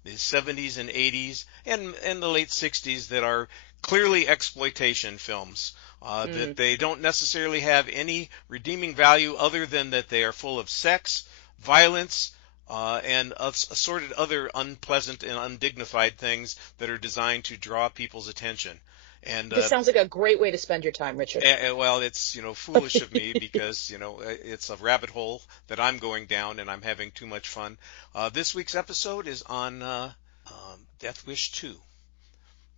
the 70s and 80s and the late 60s that are clearly exploitation films. That they don't necessarily have any redeeming value other than that they are full of sex, violence, and assorted other unpleasant and undignified things that are designed to draw people's attention. And this sounds like a great way to spend your time, Richard. Well, it's foolish of me because it's a rabbit hole that I'm going down and I'm having too much fun. This week's episode is on Death Wish 2.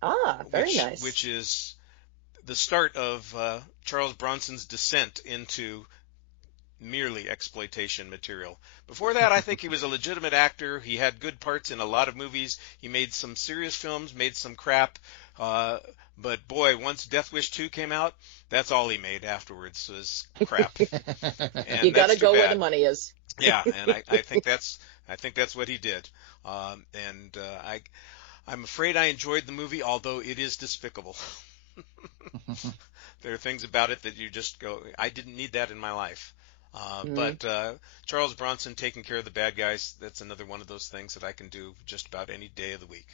Ah, very nice. Which is the start of Charles Bronson's descent into merely exploitation material. Before that, I think he was a legitimate actor. He had good parts in a lot of movies. He made some serious films, made some crap. But boy, once Death Wish 2 came out, that's all he made afterwards was crap. And you got to go where the money is. Yeah, and I think that's what he did. I'm afraid I enjoyed the movie, although it is despicable. There are things about it that you just go, I didn't need that in my life. But Charles Bronson taking care of the bad guys, that's another one of those things that I can do just about any day of the week.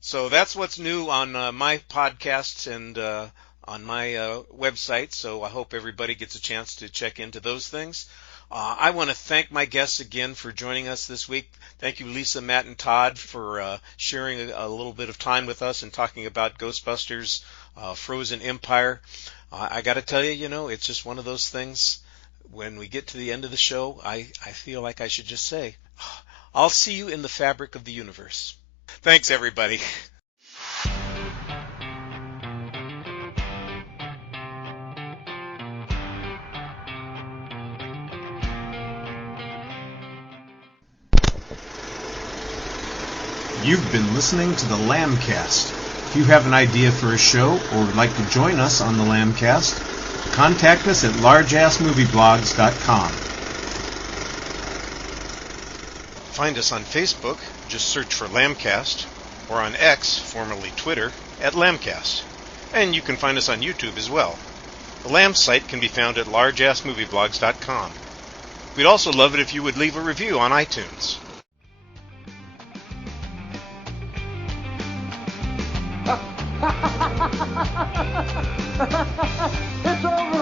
So that's what's new on my podcast and on my website. So I hope everybody gets a chance to check into those things. I want to thank my guests again for joining us this week. Thank you, Lisa, Matt, and Todd, for sharing a little bit of time with us and talking about Ghostbusters Frozen Empire. I got to tell you, it's just one of those things. When we get to the end of the show, I feel like I should just say, I'll see you in the fabric of the universe. Thanks, everybody. You've been listening to the Lambcast. If you have an idea for a show or would like to join us on the Lambcast, contact us at largeassmovieblogs.com. Find us on Facebook, just search for Lambcast, or on X, formerly Twitter, at Lambcast. And you can find us on YouTube as well. The Lamb site can be found at largeassmovieblogs.com. We'd also love it if you would leave a review on iTunes. It's over!